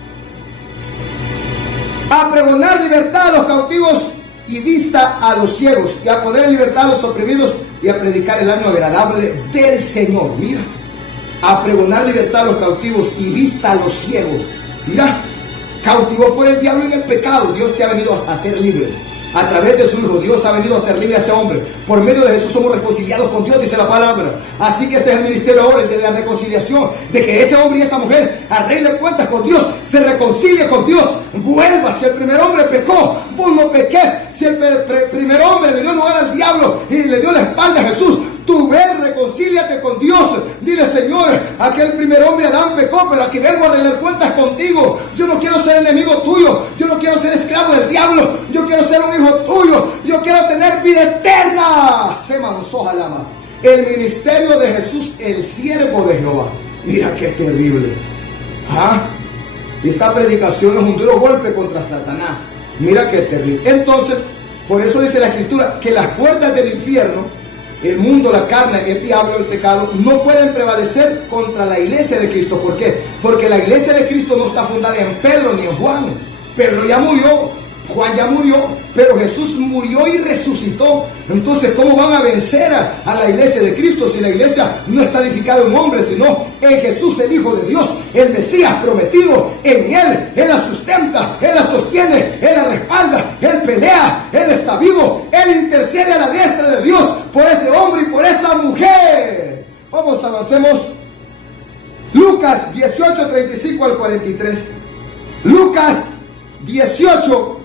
A pregonar libertad a los cautivos y vista a los ciegos, y a poner en libertad a los oprimidos, y a predicar el año agradable del Señor. Mira, a pregonar libertad a los cautivos y vista a los ciegos. Mira, cautivó por el diablo en el pecado. Dios te ha venido a hacer libre. A través de su Hijo, Dios ha venido a hacer libre a ese hombre. Por medio de Jesús somos reconciliados con Dios, dice la palabra. Así que ese es el ministerio ahora, el de la reconciliación. De que ese hombre y esa mujer arregle cuentas con Dios, se reconcilie con Dios, vuelva. Si el primer hombre pecó, vos no peques. Si el primer hombre le dio lugar al diablo y le dio la espalda a Jesús, tú ven, reconcíliate con Dios. Dile, Señor, aquel primer hombre Adán pecó, pero aquí vengo a arreglar cuentas contigo. Yo no quiero ser enemigo tuyo, yo no quiero ser esclavo del diablo, yo quiero ser un hijo tuyo, yo quiero tener vida eterna. Se manzó jalama. El ministerio de Jesús, el siervo de Jehová. Mira qué terrible. Y esta predicación es un duro golpe contra Satanás. Mira qué terrible. Entonces, por eso dice la Escritura que las puertas del infierno, el mundo, la carne, el diablo, el pecado, no pueden prevalecer contra la iglesia de Cristo. ¿Por qué? Porque la iglesia de Cristo no está fundada en Pedro ni en Juan. Pedro ya murió, Juan ya murió, pero Jesús murió y resucitó. Entonces, ¿cómo van a vencer a la iglesia de Cristo si la iglesia no está edificada en hombres, sino en Jesús, el Hijo de Dios, el Mesías prometido? En Él la sustenta, Él la sostiene, Él la respalda, Él pelea, Él está vivo, Él intercede a la diestra de Dios por ese hombre y por esa mujer. Vamos, avancemos. Lucas 18, 35 al 43. Lucas 18,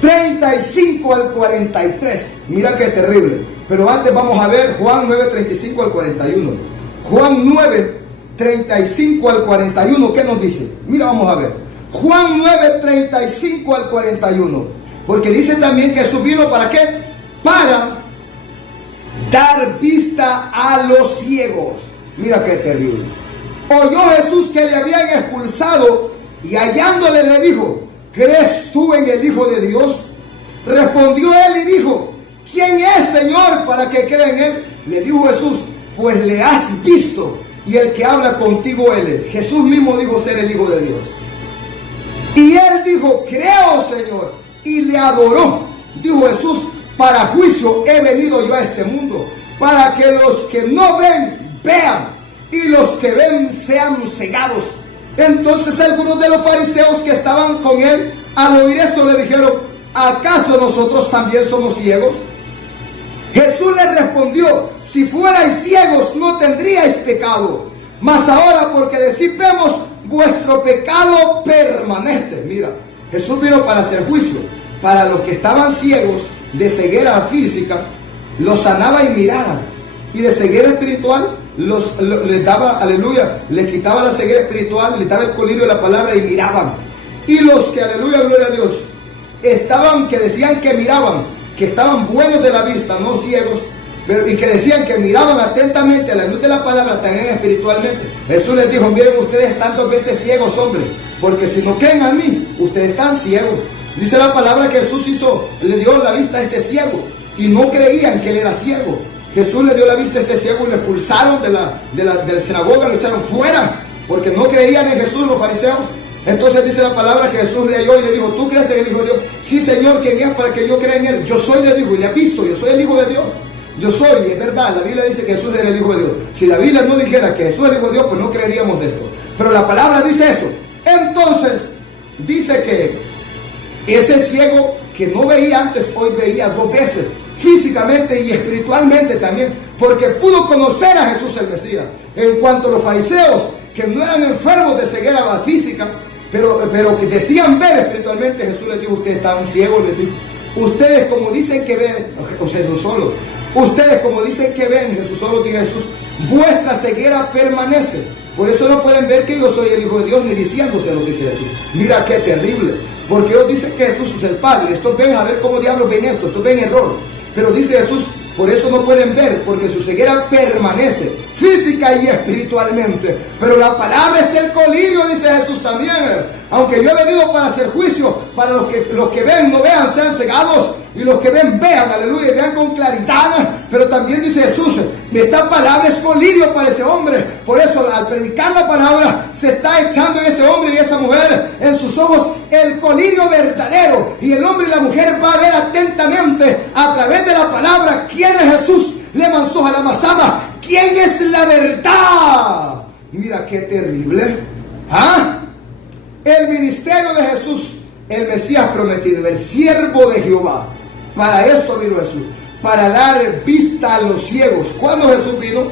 35 al 43. Mira qué terrible. Pero antes vamos a ver Juan 9, 35 al 41. Juan 9, 35 al 41. ¿Qué nos dice? Mira, vamos a ver. Juan 9, 35 al 41. Porque dice también que Jesús vino ¿para qué? Para dar vista a los ciegos. Mira qué terrible. Oyó Jesús que le habían expulsado, y hallándole le dijo: ¿crees tú en el Hijo de Dios? Respondió él y dijo: ¿quién es, Señor, para que crea en él? Le dijo Jesús: pues le has visto, y el que habla contigo él es. Jesús mismo dijo ser el Hijo de Dios. Y él dijo: creo, Señor, y le adoró. Dijo Jesús: para juicio he venido yo a este mundo, para que los que no ven, vean, y los que ven sean cegados. Entonces algunos de los fariseos que estaban con él, al oír esto, le dijeron: ¿acaso nosotros también somos ciegos? Jesús les respondió: si fuerais ciegos no tendríais pecado, mas ahora porque decís vemos, vuestro pecado permanece. Mira, Jesús vino para hacer juicio. Para los que estaban ciegos de ceguera física, los sanaba y miraban. Y de ceguera espiritual, les daba, aleluya, les quitaba la ceguera espiritual, les daba el colirio de la palabra y miraban. Y los que, aleluya, gloria a Dios, estaban, que decían que miraban, que estaban buenos de la vista, no ciegos, pero, y que decían que miraban atentamente a la luz de la palabra, también espiritualmente. Jesús les dijo: miren, ustedes tantas veces ciegos, hombre, porque si no creen a mí, ustedes están ciegos. Dice la palabra que Jesús le dio la vista a este ciego, y no creían que él era ciego. Jesús le dio la vista a este ciego y lo expulsaron de la sinagoga, lo echaron fuera, porque no creían en Jesús los fariseos. Entonces dice la palabra que Jesús le halló y le dijo: ¿tú crees en el Hijo de Dios? Sí, Señor, ¿quién es para que yo crea en él? Yo soy, le dijo, y le ha visto, yo soy el Hijo de Dios. Yo soy, y es verdad, la Biblia dice que Jesús era el Hijo de Dios. Si la Biblia no dijera que Jesús es el Hijo de Dios, pues no creeríamos esto. Pero la palabra dice eso. Entonces, dice que ese ciego que no veía antes, hoy veía 2 veces, físicamente y espiritualmente también, porque pudo conocer a Jesús el Mesías. En cuanto a los fariseos, que no eran enfermos de ceguera física, pero que decían ver espiritualmente, Jesús les dijo: ustedes estaban ciegos, les dijo. Ustedes como dicen que ven, Jesús solo, ustedes como dicen que ven, Jesús solo, dice Jesús, vuestra ceguera permanece. Por eso no pueden ver que yo soy el Hijo de Dios, ni diciéndoselo, dice Jesús. Mira qué terrible, porque ellos dicen que Jesús es el Padre. Estos ven, a ver cómo diablos ven esto, estos ven error. Pero dice Jesús, por eso no pueden ver, porque su ceguera permanece, física y espiritualmente. Pero la palabra es el colirio, dice Jesús también. Aunque yo he venido para hacer juicio, para los que ven no vean, sean cegados, y los que ven vean, aleluya, vean con claridad. Pero también dice Jesús, esta palabra es colirio para ese hombre. Por eso al predicar la palabra se está echando en ese hombre y esa mujer, en sus ojos, el colirio verdadero. Y el hombre y la mujer va a ver atentamente a través de la palabra quién es Jesús. Le manzó a la masama, quién es la verdad. Mira qué terrible. ¿Ah? El ministerio de Jesús, el Mesías prometido, el siervo de Jehová. Para esto vino Jesús, para dar vista a los ciegos. ¿Cuándo Jesús vino?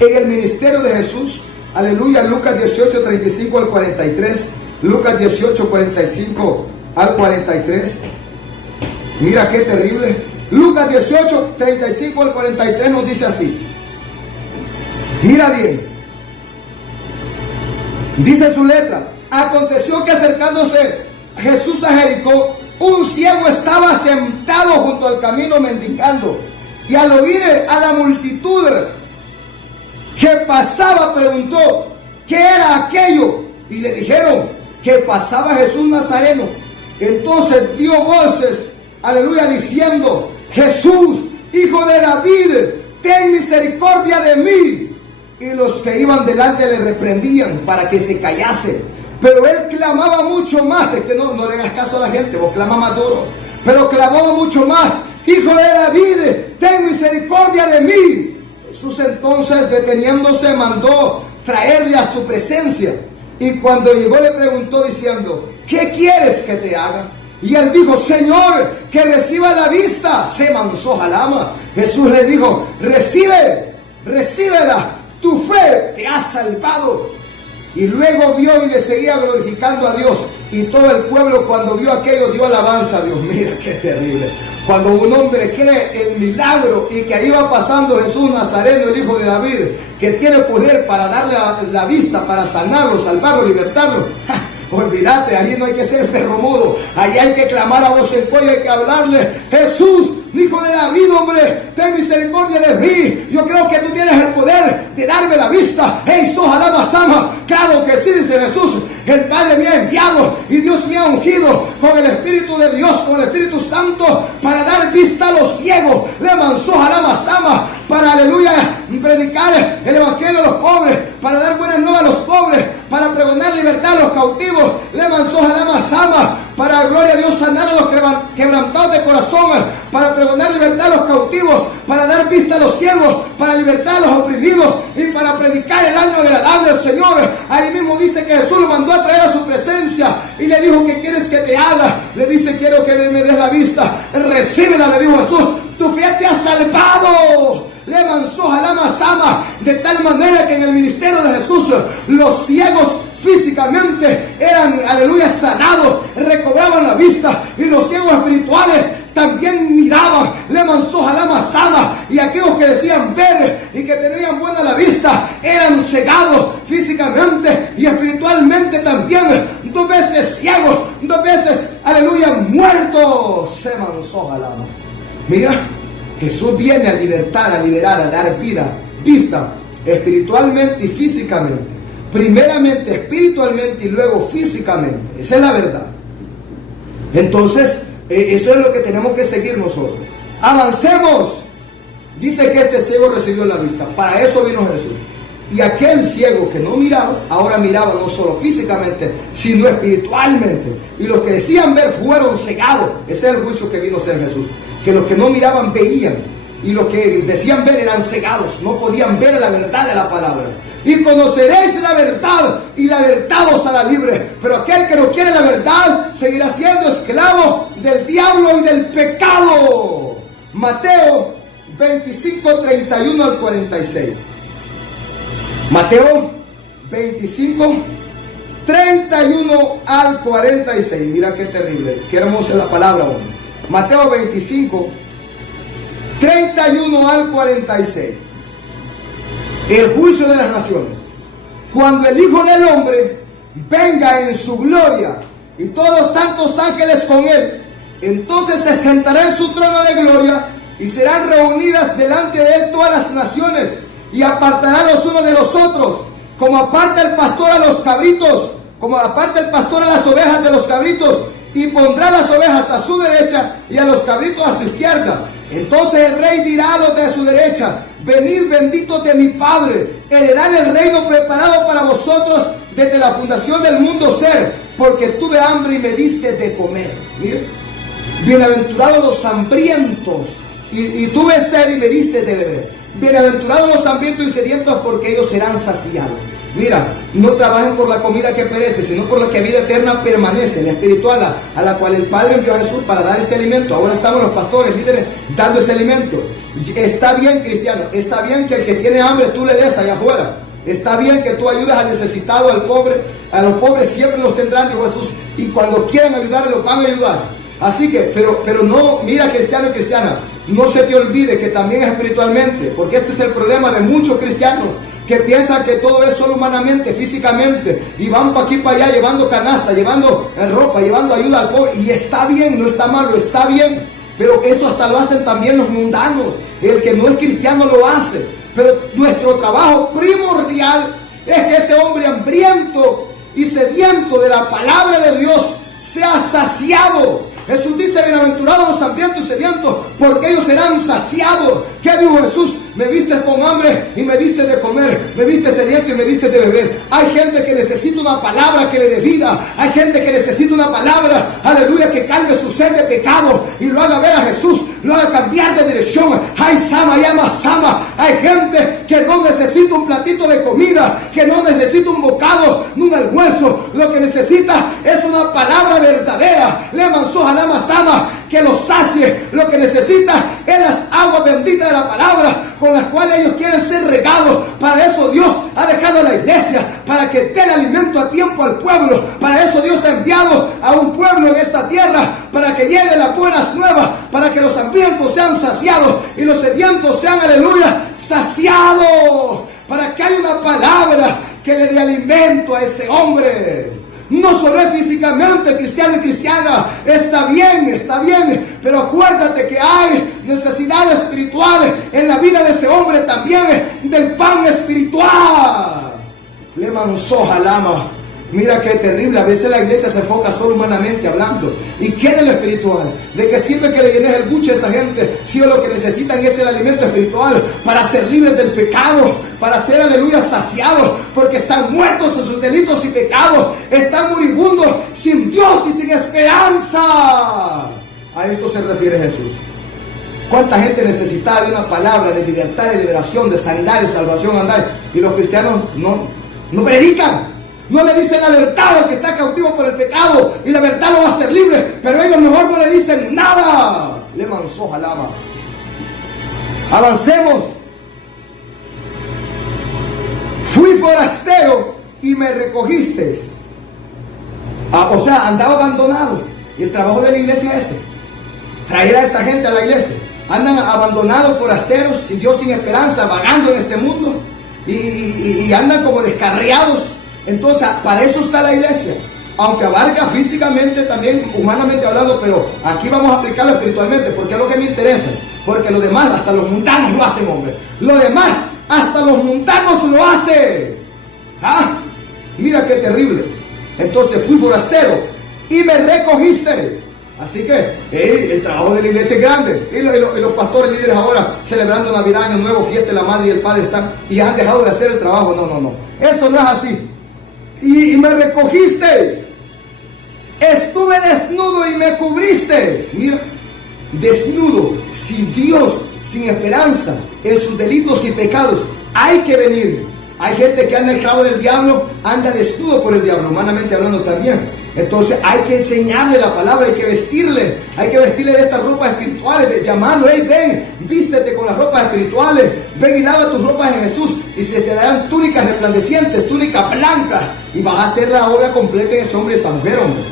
En el ministerio de Jesús, aleluya, Lucas 18, 35 al 43. Lucas 18, 45 al 43. Mira qué terrible. Lucas 18, 35 al 43 nos dice así. Mira bien. Dice su letra: aconteció que acercándose Jesús a Jericó, un ciego estaba sentado junto al camino mendigando, y al oír a la multitud que pasaba preguntó qué era aquello, y le dijeron que pasaba Jesús Nazareno. Entonces dio voces, aleluya, diciendo: Jesús, hijo de David, ten misericordia de mí. Y los que iban delante le reprendían para que se callase. Pero él clamaba mucho más. Es que no le hagas caso a la gente, vos clama más duro. Pero clamaba mucho más: Hijo de David, ten misericordia de mí. Jesús entonces, deteniéndose, mandó traerle a su presencia. Y cuando llegó le preguntó diciendo: ¿qué quieres que te haga? Y él dijo: Señor, que reciba la vista. Se manzó jalama. Jesús le dijo: recíbela, tu fe te ha salvado. Y luego vio y le seguía glorificando a Dios. Y todo el pueblo, cuando vio aquello, dio alabanza a Dios. Mira qué terrible. Cuando un hombre cree el milagro y que ahí va pasando Jesús Nazareno, el hijo de David, que tiene poder para darle la vista, para sanarlo, salvarlo, libertarlo. Olvídate, ahí no hay que ser perro mudo. Ahí hay que clamar a voz en cuello, hay que hablarle: Jesús, hijo de David, hombre, ten misericordia de mí. Yo creo que tú tienes el poder de darme la vista. ¡Ey, soja la masama! Claro que sí, dice Jesús. El Padre me ha enviado y Dios me ha ungido con el Espíritu de Dios, con el Espíritu Santo, para dar vista a los ciegos. Le manzó a la masama, para, aleluya, predicar el evangelio a los pobres, para dar buenas nuevas a los pobres, para pregonar libertad a los cautivos. Le manzó a la masama, para, gloria a Dios, sanar a los quebrantados de corazón, para pregonar libertad a los cautivos, para dar vista a los ciegos, para libertar a los oprimidos y para predicar el año agradable al Señor. Ahí mismo dice que Jesús lo mandó a traer a su presencia y le dijo: ¿qué quieres que te haga? Le dice: quiero que me des la vista. Recíbela, le dijo Jesús, tu fe te ha salvado. Le manzó Jalama Sama, de tal manera que en el ministerio de Jesús los ciegos físicamente eran, aleluya, sanados, recobraban la vista, y los ciegos espirituales también miraban. Le manzó Jalama Sama, y aquellos que decían ver y que tenían buena la vista eran cegados físicamente y espiritualmente también. 2 veces ciegos, 2 veces, aleluya, muertos. Se manzó Jalama. Mira, Jesús viene a libertar, a liberar, a dar vida, vista, espiritualmente y físicamente. Primeramente espiritualmente y luego físicamente. Esa es la verdad. Entonces, eso es lo que tenemos que seguir nosotros. Avancemos. Dice que este ciego recibió la vista. Para eso vino Jesús. Y aquel ciego que no miraba, ahora miraba no solo físicamente, sino espiritualmente. Y los que decían ver fueron cegados. Ese es el juicio que vino a ser Jesús. Que los que no miraban veían. Y los que decían ver eran cegados. No podían ver la verdad de la palabra. Y conoceréis la verdad, y la verdad os hará libre. Pero aquel que no quiere la verdad seguirá siendo esclavo del diablo y del pecado. Mateo 25, 31 al 46. Mateo 25, 31 al 46. Mira qué terrible, qué hermosa es la palabra, hombre. Mateo 25, 31 al 46. El juicio de las naciones. Cuando el Hijo del Hombre venga en su gloria y todos los santos ángeles con él, entonces se sentará en su trono de gloria y serán reunidas delante de él todas las naciones, y apartará los unos de los otros, como aparta el pastor a los cabritos, como aparta el pastor a las ovejas de los cabritos, y pondrá las ovejas a su derecha y a los cabritos a su izquierda. Entonces el rey dirá a los de su derecha: venid benditos de mi Padre, heredad el reino preparado para vosotros desde la fundación del mundo ser, porque tuve hambre y me diste de comer. Mira, bienaventurados los hambrientos, y tuve sed y me diste de beber. Bienaventurados los hambrientos y sedientos, porque ellos serán saciados. Mira, no trabajen por la comida que perece, sino por la que vida eterna permanece, la espiritual, a la cual el Padre envió a Jesús para dar este alimento. Ahora estamos los pastores, líderes, dando ese alimento. Está bien, cristiano, está bien que el que tiene hambre tú le des allá afuera. Está bien que tú ayudes al necesitado, al pobre. A los pobres siempre los tendrán, dijo Jesús, y cuando quieran ayudar, los van a ayudar. Así que, pero no, mira, cristiano y cristiana, no se te olvide que también es espiritualmente, porque este es el problema de muchos cristianos que piensan que todo es solo humanamente, físicamente, y van para aquí y para allá llevando canasta, llevando ropa, llevando ayuda al pobre, y está bien, no está malo, está bien, pero eso hasta lo hacen también los mundanos. El que no es cristiano lo hace, pero nuestro trabajo primordial es que ese hombre hambriento y sediento de la palabra de Dios sea saciado. Jesús dice: bienaventurados los hambrientos y sedientos, porque ellos serán saciados. ¿Qué dijo Jesús? Me viste con hambre y me diste de comer, me viste sediento y me diste de beber. Hay gente que necesita una palabra que le dé vida. Hay gente que necesita una palabra, aleluya, que calme su sed de pecado y lo haga ver a Jesús, lo haga cambiar de dirección. Hay sama, llama sama. Hay gente que no necesita un platito de comida, que no necesita un bocado, ni un almuerzo. Lo que necesita es una palabra verdadera. Le manzó jalama sama, que los sacie. Lo que necesita es las aguas benditas de la palabra, con las cuales ellos quieren ser regados. Para eso Dios ha dejado la iglesia, para que dé el alimento a tiempo al pueblo. Para eso Dios ha enviado a un pueblo en esta tierra, para que lleve las buenas nuevas, para que los hambrientos sean saciados y los sedientos sean, aleluya, saciados, para que haya una palabra que le dé alimento a ese hombre. No solo es físicamente, cristiano y cristiana, está bien, pero acuérdate que hay necesidades espirituales en la vida de ese hombre también, del pan espiritual. Le manzó jalama. Mira qué terrible, a veces la iglesia se enfoca solo humanamente hablando. ¿Y qué de lo espiritual? ¿De qué sirve que le llenes el buche a esa gente? Si lo que necesitan es el alimento espiritual para ser libres del pecado, para ser, aleluya, saciados, porque están muertos en sus delitos y pecados, están moribundos, sin Dios y sin esperanza. A esto se refiere Jesús. ¿Cuánta gente necesitaba de una palabra de libertad, de liberación, de sanidad, de salvación andar? Y los cristianos no predican. No le dicen la verdad al que está cautivo por el pecado, y la verdad lo va a hacer libre, pero ellos mejor no le dicen nada. Le manzó jalaba. Avancemos. Fui forastero y me recogiste. O sea, andaba abandonado. Y el trabajo de la iglesia es ese: traer a esta gente a la iglesia. Andan abandonados, forasteros, sin Dios, sin esperanza, vagando en este mundo, y andan como descarriados. Entonces, para eso está la iglesia, aunque abarca físicamente, también humanamente hablando, pero aquí vamos a aplicarlo espiritualmente, porque es lo que me interesa. Porque lo demás, hasta los mundanos lo hacen, hombre. Lo demás, hasta los mundanos lo hacen. ¿Ah? Mira qué terrible. Entonces fui forastero y me recogiste. Así que el trabajo de la iglesia es grande. Y los pastores líderes ahora celebrando Navidad, Año Nuevo, fiesta de la Madre y el Padre están y han dejado de hacer el trabajo. No. Eso no es así. Y me recogiste. Estuve desnudo y me cubriste. Mira, desnudo, sin Dios, sin esperanza, en sus delitos y pecados. Hay que venir. Hay gente que anda esclavo del diablo, anda desnudo por el diablo, humanamente hablando también. Entonces hay que enseñarle la palabra, hay que vestirle de estas ropas espirituales, de llamarlo: hey, ven, vístete con las ropas espirituales, ven y lava tus ropas en Jesús, y se te darán túnicas resplandecientes, túnicas blancas, y vas a hacer la obra completa en ese hombre y esa mujer, hombre.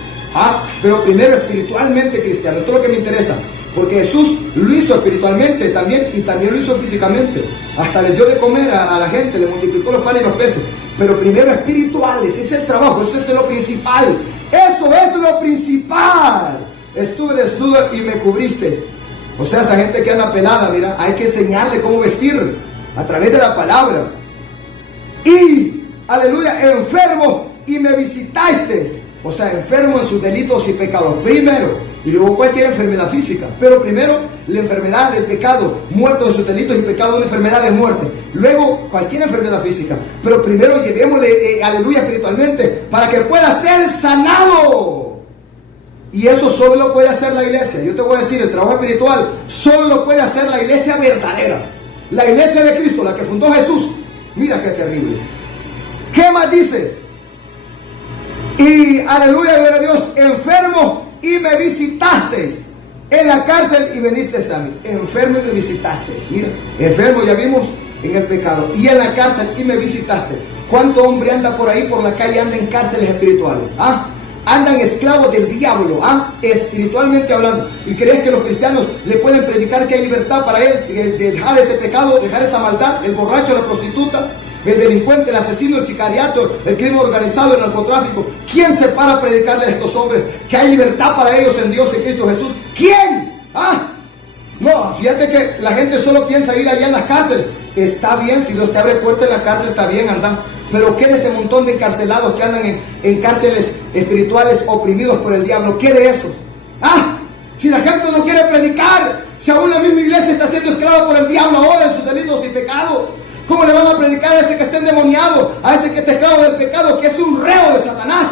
Pero primero espiritualmente cristiano. Esto es lo que me interesa, porque Jesús lo hizo espiritualmente también, y también lo hizo físicamente. Hasta le dio de comer a la gente, le multiplicó los panes y los peces. Pero primero espiritual, ese es el trabajo, eso es lo principal. Eso es lo principal. Estuve desnudo y me cubriste. O sea, esa gente que anda pelada, mira, hay que enseñarle cómo vestir a través de la palabra. Y, aleluya, enfermo y me visitaste. O sea, enfermo en sus delitos y pecados primero, y luego cualquier enfermedad física. Pero primero la enfermedad del pecado, muerto en sus delitos y pecados, una enfermedad de muerte. Luego cualquier enfermedad física. Pero primero llevémosle, aleluya, espiritualmente, para que pueda ser sanado. Y eso solo lo puede hacer la iglesia. Yo te voy a decir, el trabajo espiritual solo lo puede hacer la iglesia verdadera. La iglesia de Cristo, la que fundó Jesús. Mira qué terrible. ¿Qué más dice? Y aleluya, gloria a Dios, enfermo y me visitasteis en la cárcel y viniste a mí. Enfermo y me visitasteis. Mira, enfermo ya vimos en el pecado, y en la cárcel y me visitaste. ¿Cuánto hombre anda por ahí, por la calle, anda en cárceles espirituales? Andan esclavos del diablo, espiritualmente hablando. ¿Y crees que los cristianos le pueden predicar que hay libertad para él, de dejar ese pecado, dejar esa maldad? El borracho, la prostituta, el delincuente, el asesino, el sicariato, el crimen organizado, el narcotráfico. ¿Quién se para a predicarle a estos hombres que hay libertad para ellos en Dios, en Cristo Jesús? ¿Quién? No, fíjate que la gente solo piensa ir allá en las cárceles. Está bien, si Dios te abre puerta en la cárcel, está bien, anda. Pero ¿qué de ese montón de encarcelados que andan en cárceles espirituales oprimidos por el diablo? ¿Qué de eso? Si la gente no quiere predicar, si aún la misma iglesia está siendo esclava por el diablo ahora en sus delitos y pecados, ¿cómo le van a predicar a ese que está endemoniado, a ese que está esclavo del pecado, que es un reo de Satanás?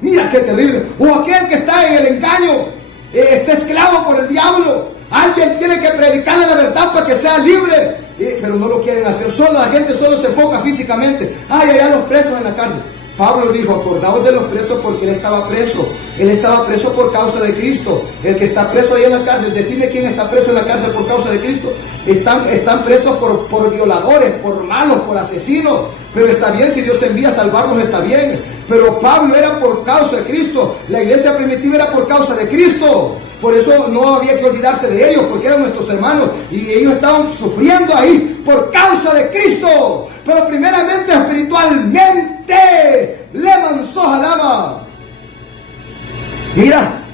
Mira qué terrible. O aquel que está en el engaño, está esclavo por el diablo. Alguien tiene que predicarle la verdad para que sea libre, pero no lo quieren hacer. La gente solo se enfoca físicamente. Allá los presos en la cárcel. Pablo dijo: acordaos de los presos, porque él estaba preso. Él estaba preso por causa de Cristo. El que está preso ahí en la cárcel, decime quién está preso en la cárcel por causa de Cristo. Están presos por violadores, por malos, por asesinos. Pero está bien, si Dios envía a salvarnos, está bien. Pero Pablo era por causa de Cristo. La iglesia primitiva era por causa de Cristo. Por eso no había que olvidarse de ellos, porque eran nuestros hermanos y ellos estaban sufriendo ahí por causa de Cristo. Pero primeramente espiritualmente, Leman Sojalama. Mira,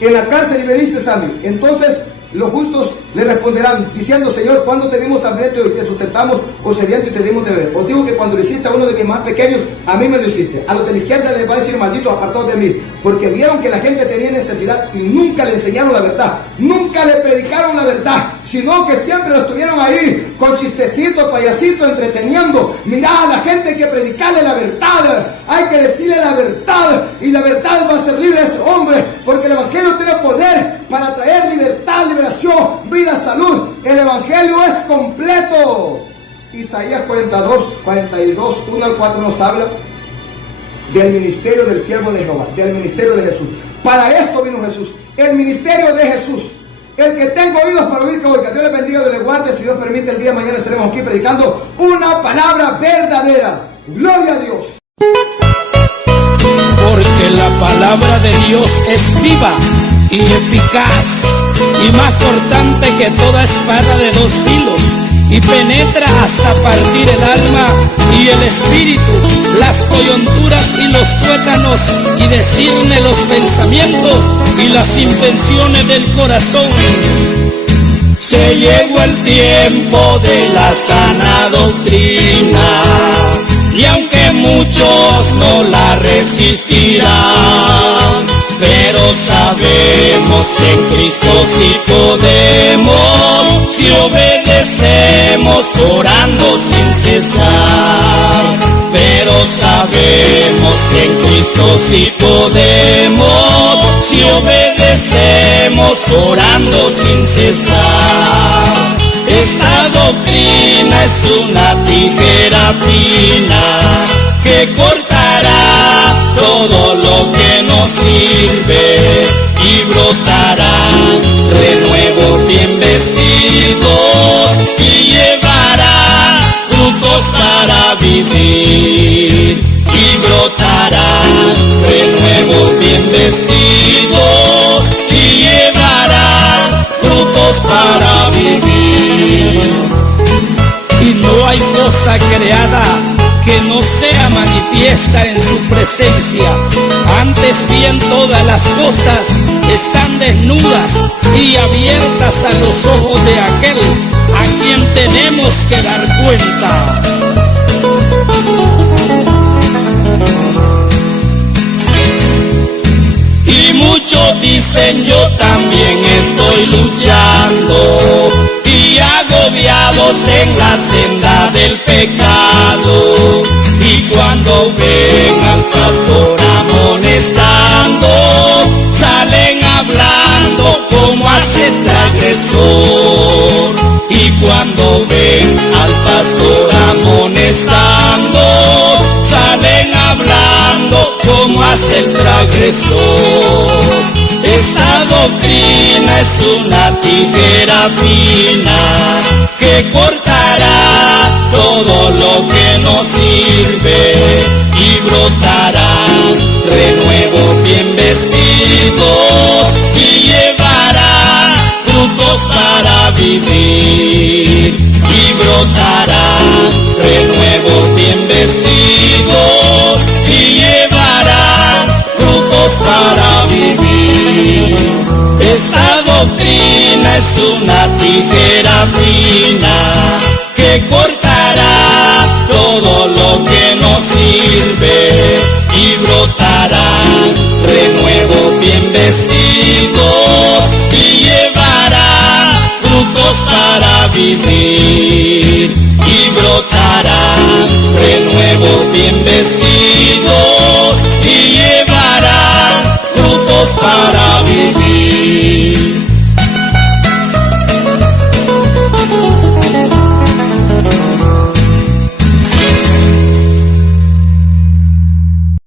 en la cárcel y veniste a mí. Entonces Los justos le responderán, diciendo, Señor, ¿cuándo tenemos hambriento y te sustentamos, o sediento y te dimos de beber? Os digo que cuando lo hiciste a uno de mis más pequeños, a mí me lo hiciste. A los de la izquierda les va a decir, malditos, apartados de mí, porque vieron que la gente tenía necesidad y nunca le enseñaron la verdad, nunca le predicaron la verdad, sino que siempre lo estuvieron ahí con chistecitos, payasitos, entreteniendo. Mirá, a la gente hay que predicarle la verdad, hay que decirle la verdad, y la verdad va a ser libre a ese hombre, porque el Evangelio tiene poder para traer libertad, liberación, vida, salud. El Evangelio es completo. Isaías 42, 1 al 4 nos habla del ministerio del siervo de Jehová, del ministerio de Jesús. Para esto vino Jesús, el ministerio de Jesús. El que tenga oídos para oír, que oiga. Dios le bendiga, Dios le guarde. Si Dios permite, el día de mañana estaremos aquí predicando una palabra verdadera. Gloria a Dios. Porque la palabra de Dios es viva y eficaz, y más cortante que toda espada de dos filos, y penetra hasta partir el alma y el espíritu, las coyunturas y los tuétanos, y discierne los pensamientos y las intenciones del corazón. Se llegó el tiempo de la sana doctrina, y aunque muchos no la resistirán, pero sabemos que en Cristo sí podemos, si obedecemos orando sin cesar. Pero sabemos que en Cristo sí podemos, si obedecemos orando sin cesar. Esta doctrina es una tijera fina que cortará todo lo que nos sirve, y brotarán renuevos bien vestidos, y llevará frutos para vivir, y brotarán renuevos bien vestidos, y llevarán frutos para vivir. Y no hay cosa creada que no sea manifiesta en su presencia. Antes bien todas las cosas están desnudas y abiertas a los ojos de aquel a quien tenemos que dar cuenta. Y muchos dicen, yo también estoy luchando, y agobiados en la senda del pecado, y cuando ven al pastor amonestando, salen hablando como hace transgresor. Y cuando ven al pastor amonestando, salen hablando como hace el transgresor. Esta doctrina es una tijera fina que cortará todo lo que nos sirve, y brotarán renuevos bien vestidos, y llevará frutos para vivir, y brotarán renuevos bien vestidos, y llevarán frutos para vivir. Esta doctrina es una tijera fina que cortará todo lo que nos sirve, y brotarán renuevos bien vestidos, y llevará frutos para vivir, y brotarán renuevos bien vestidos,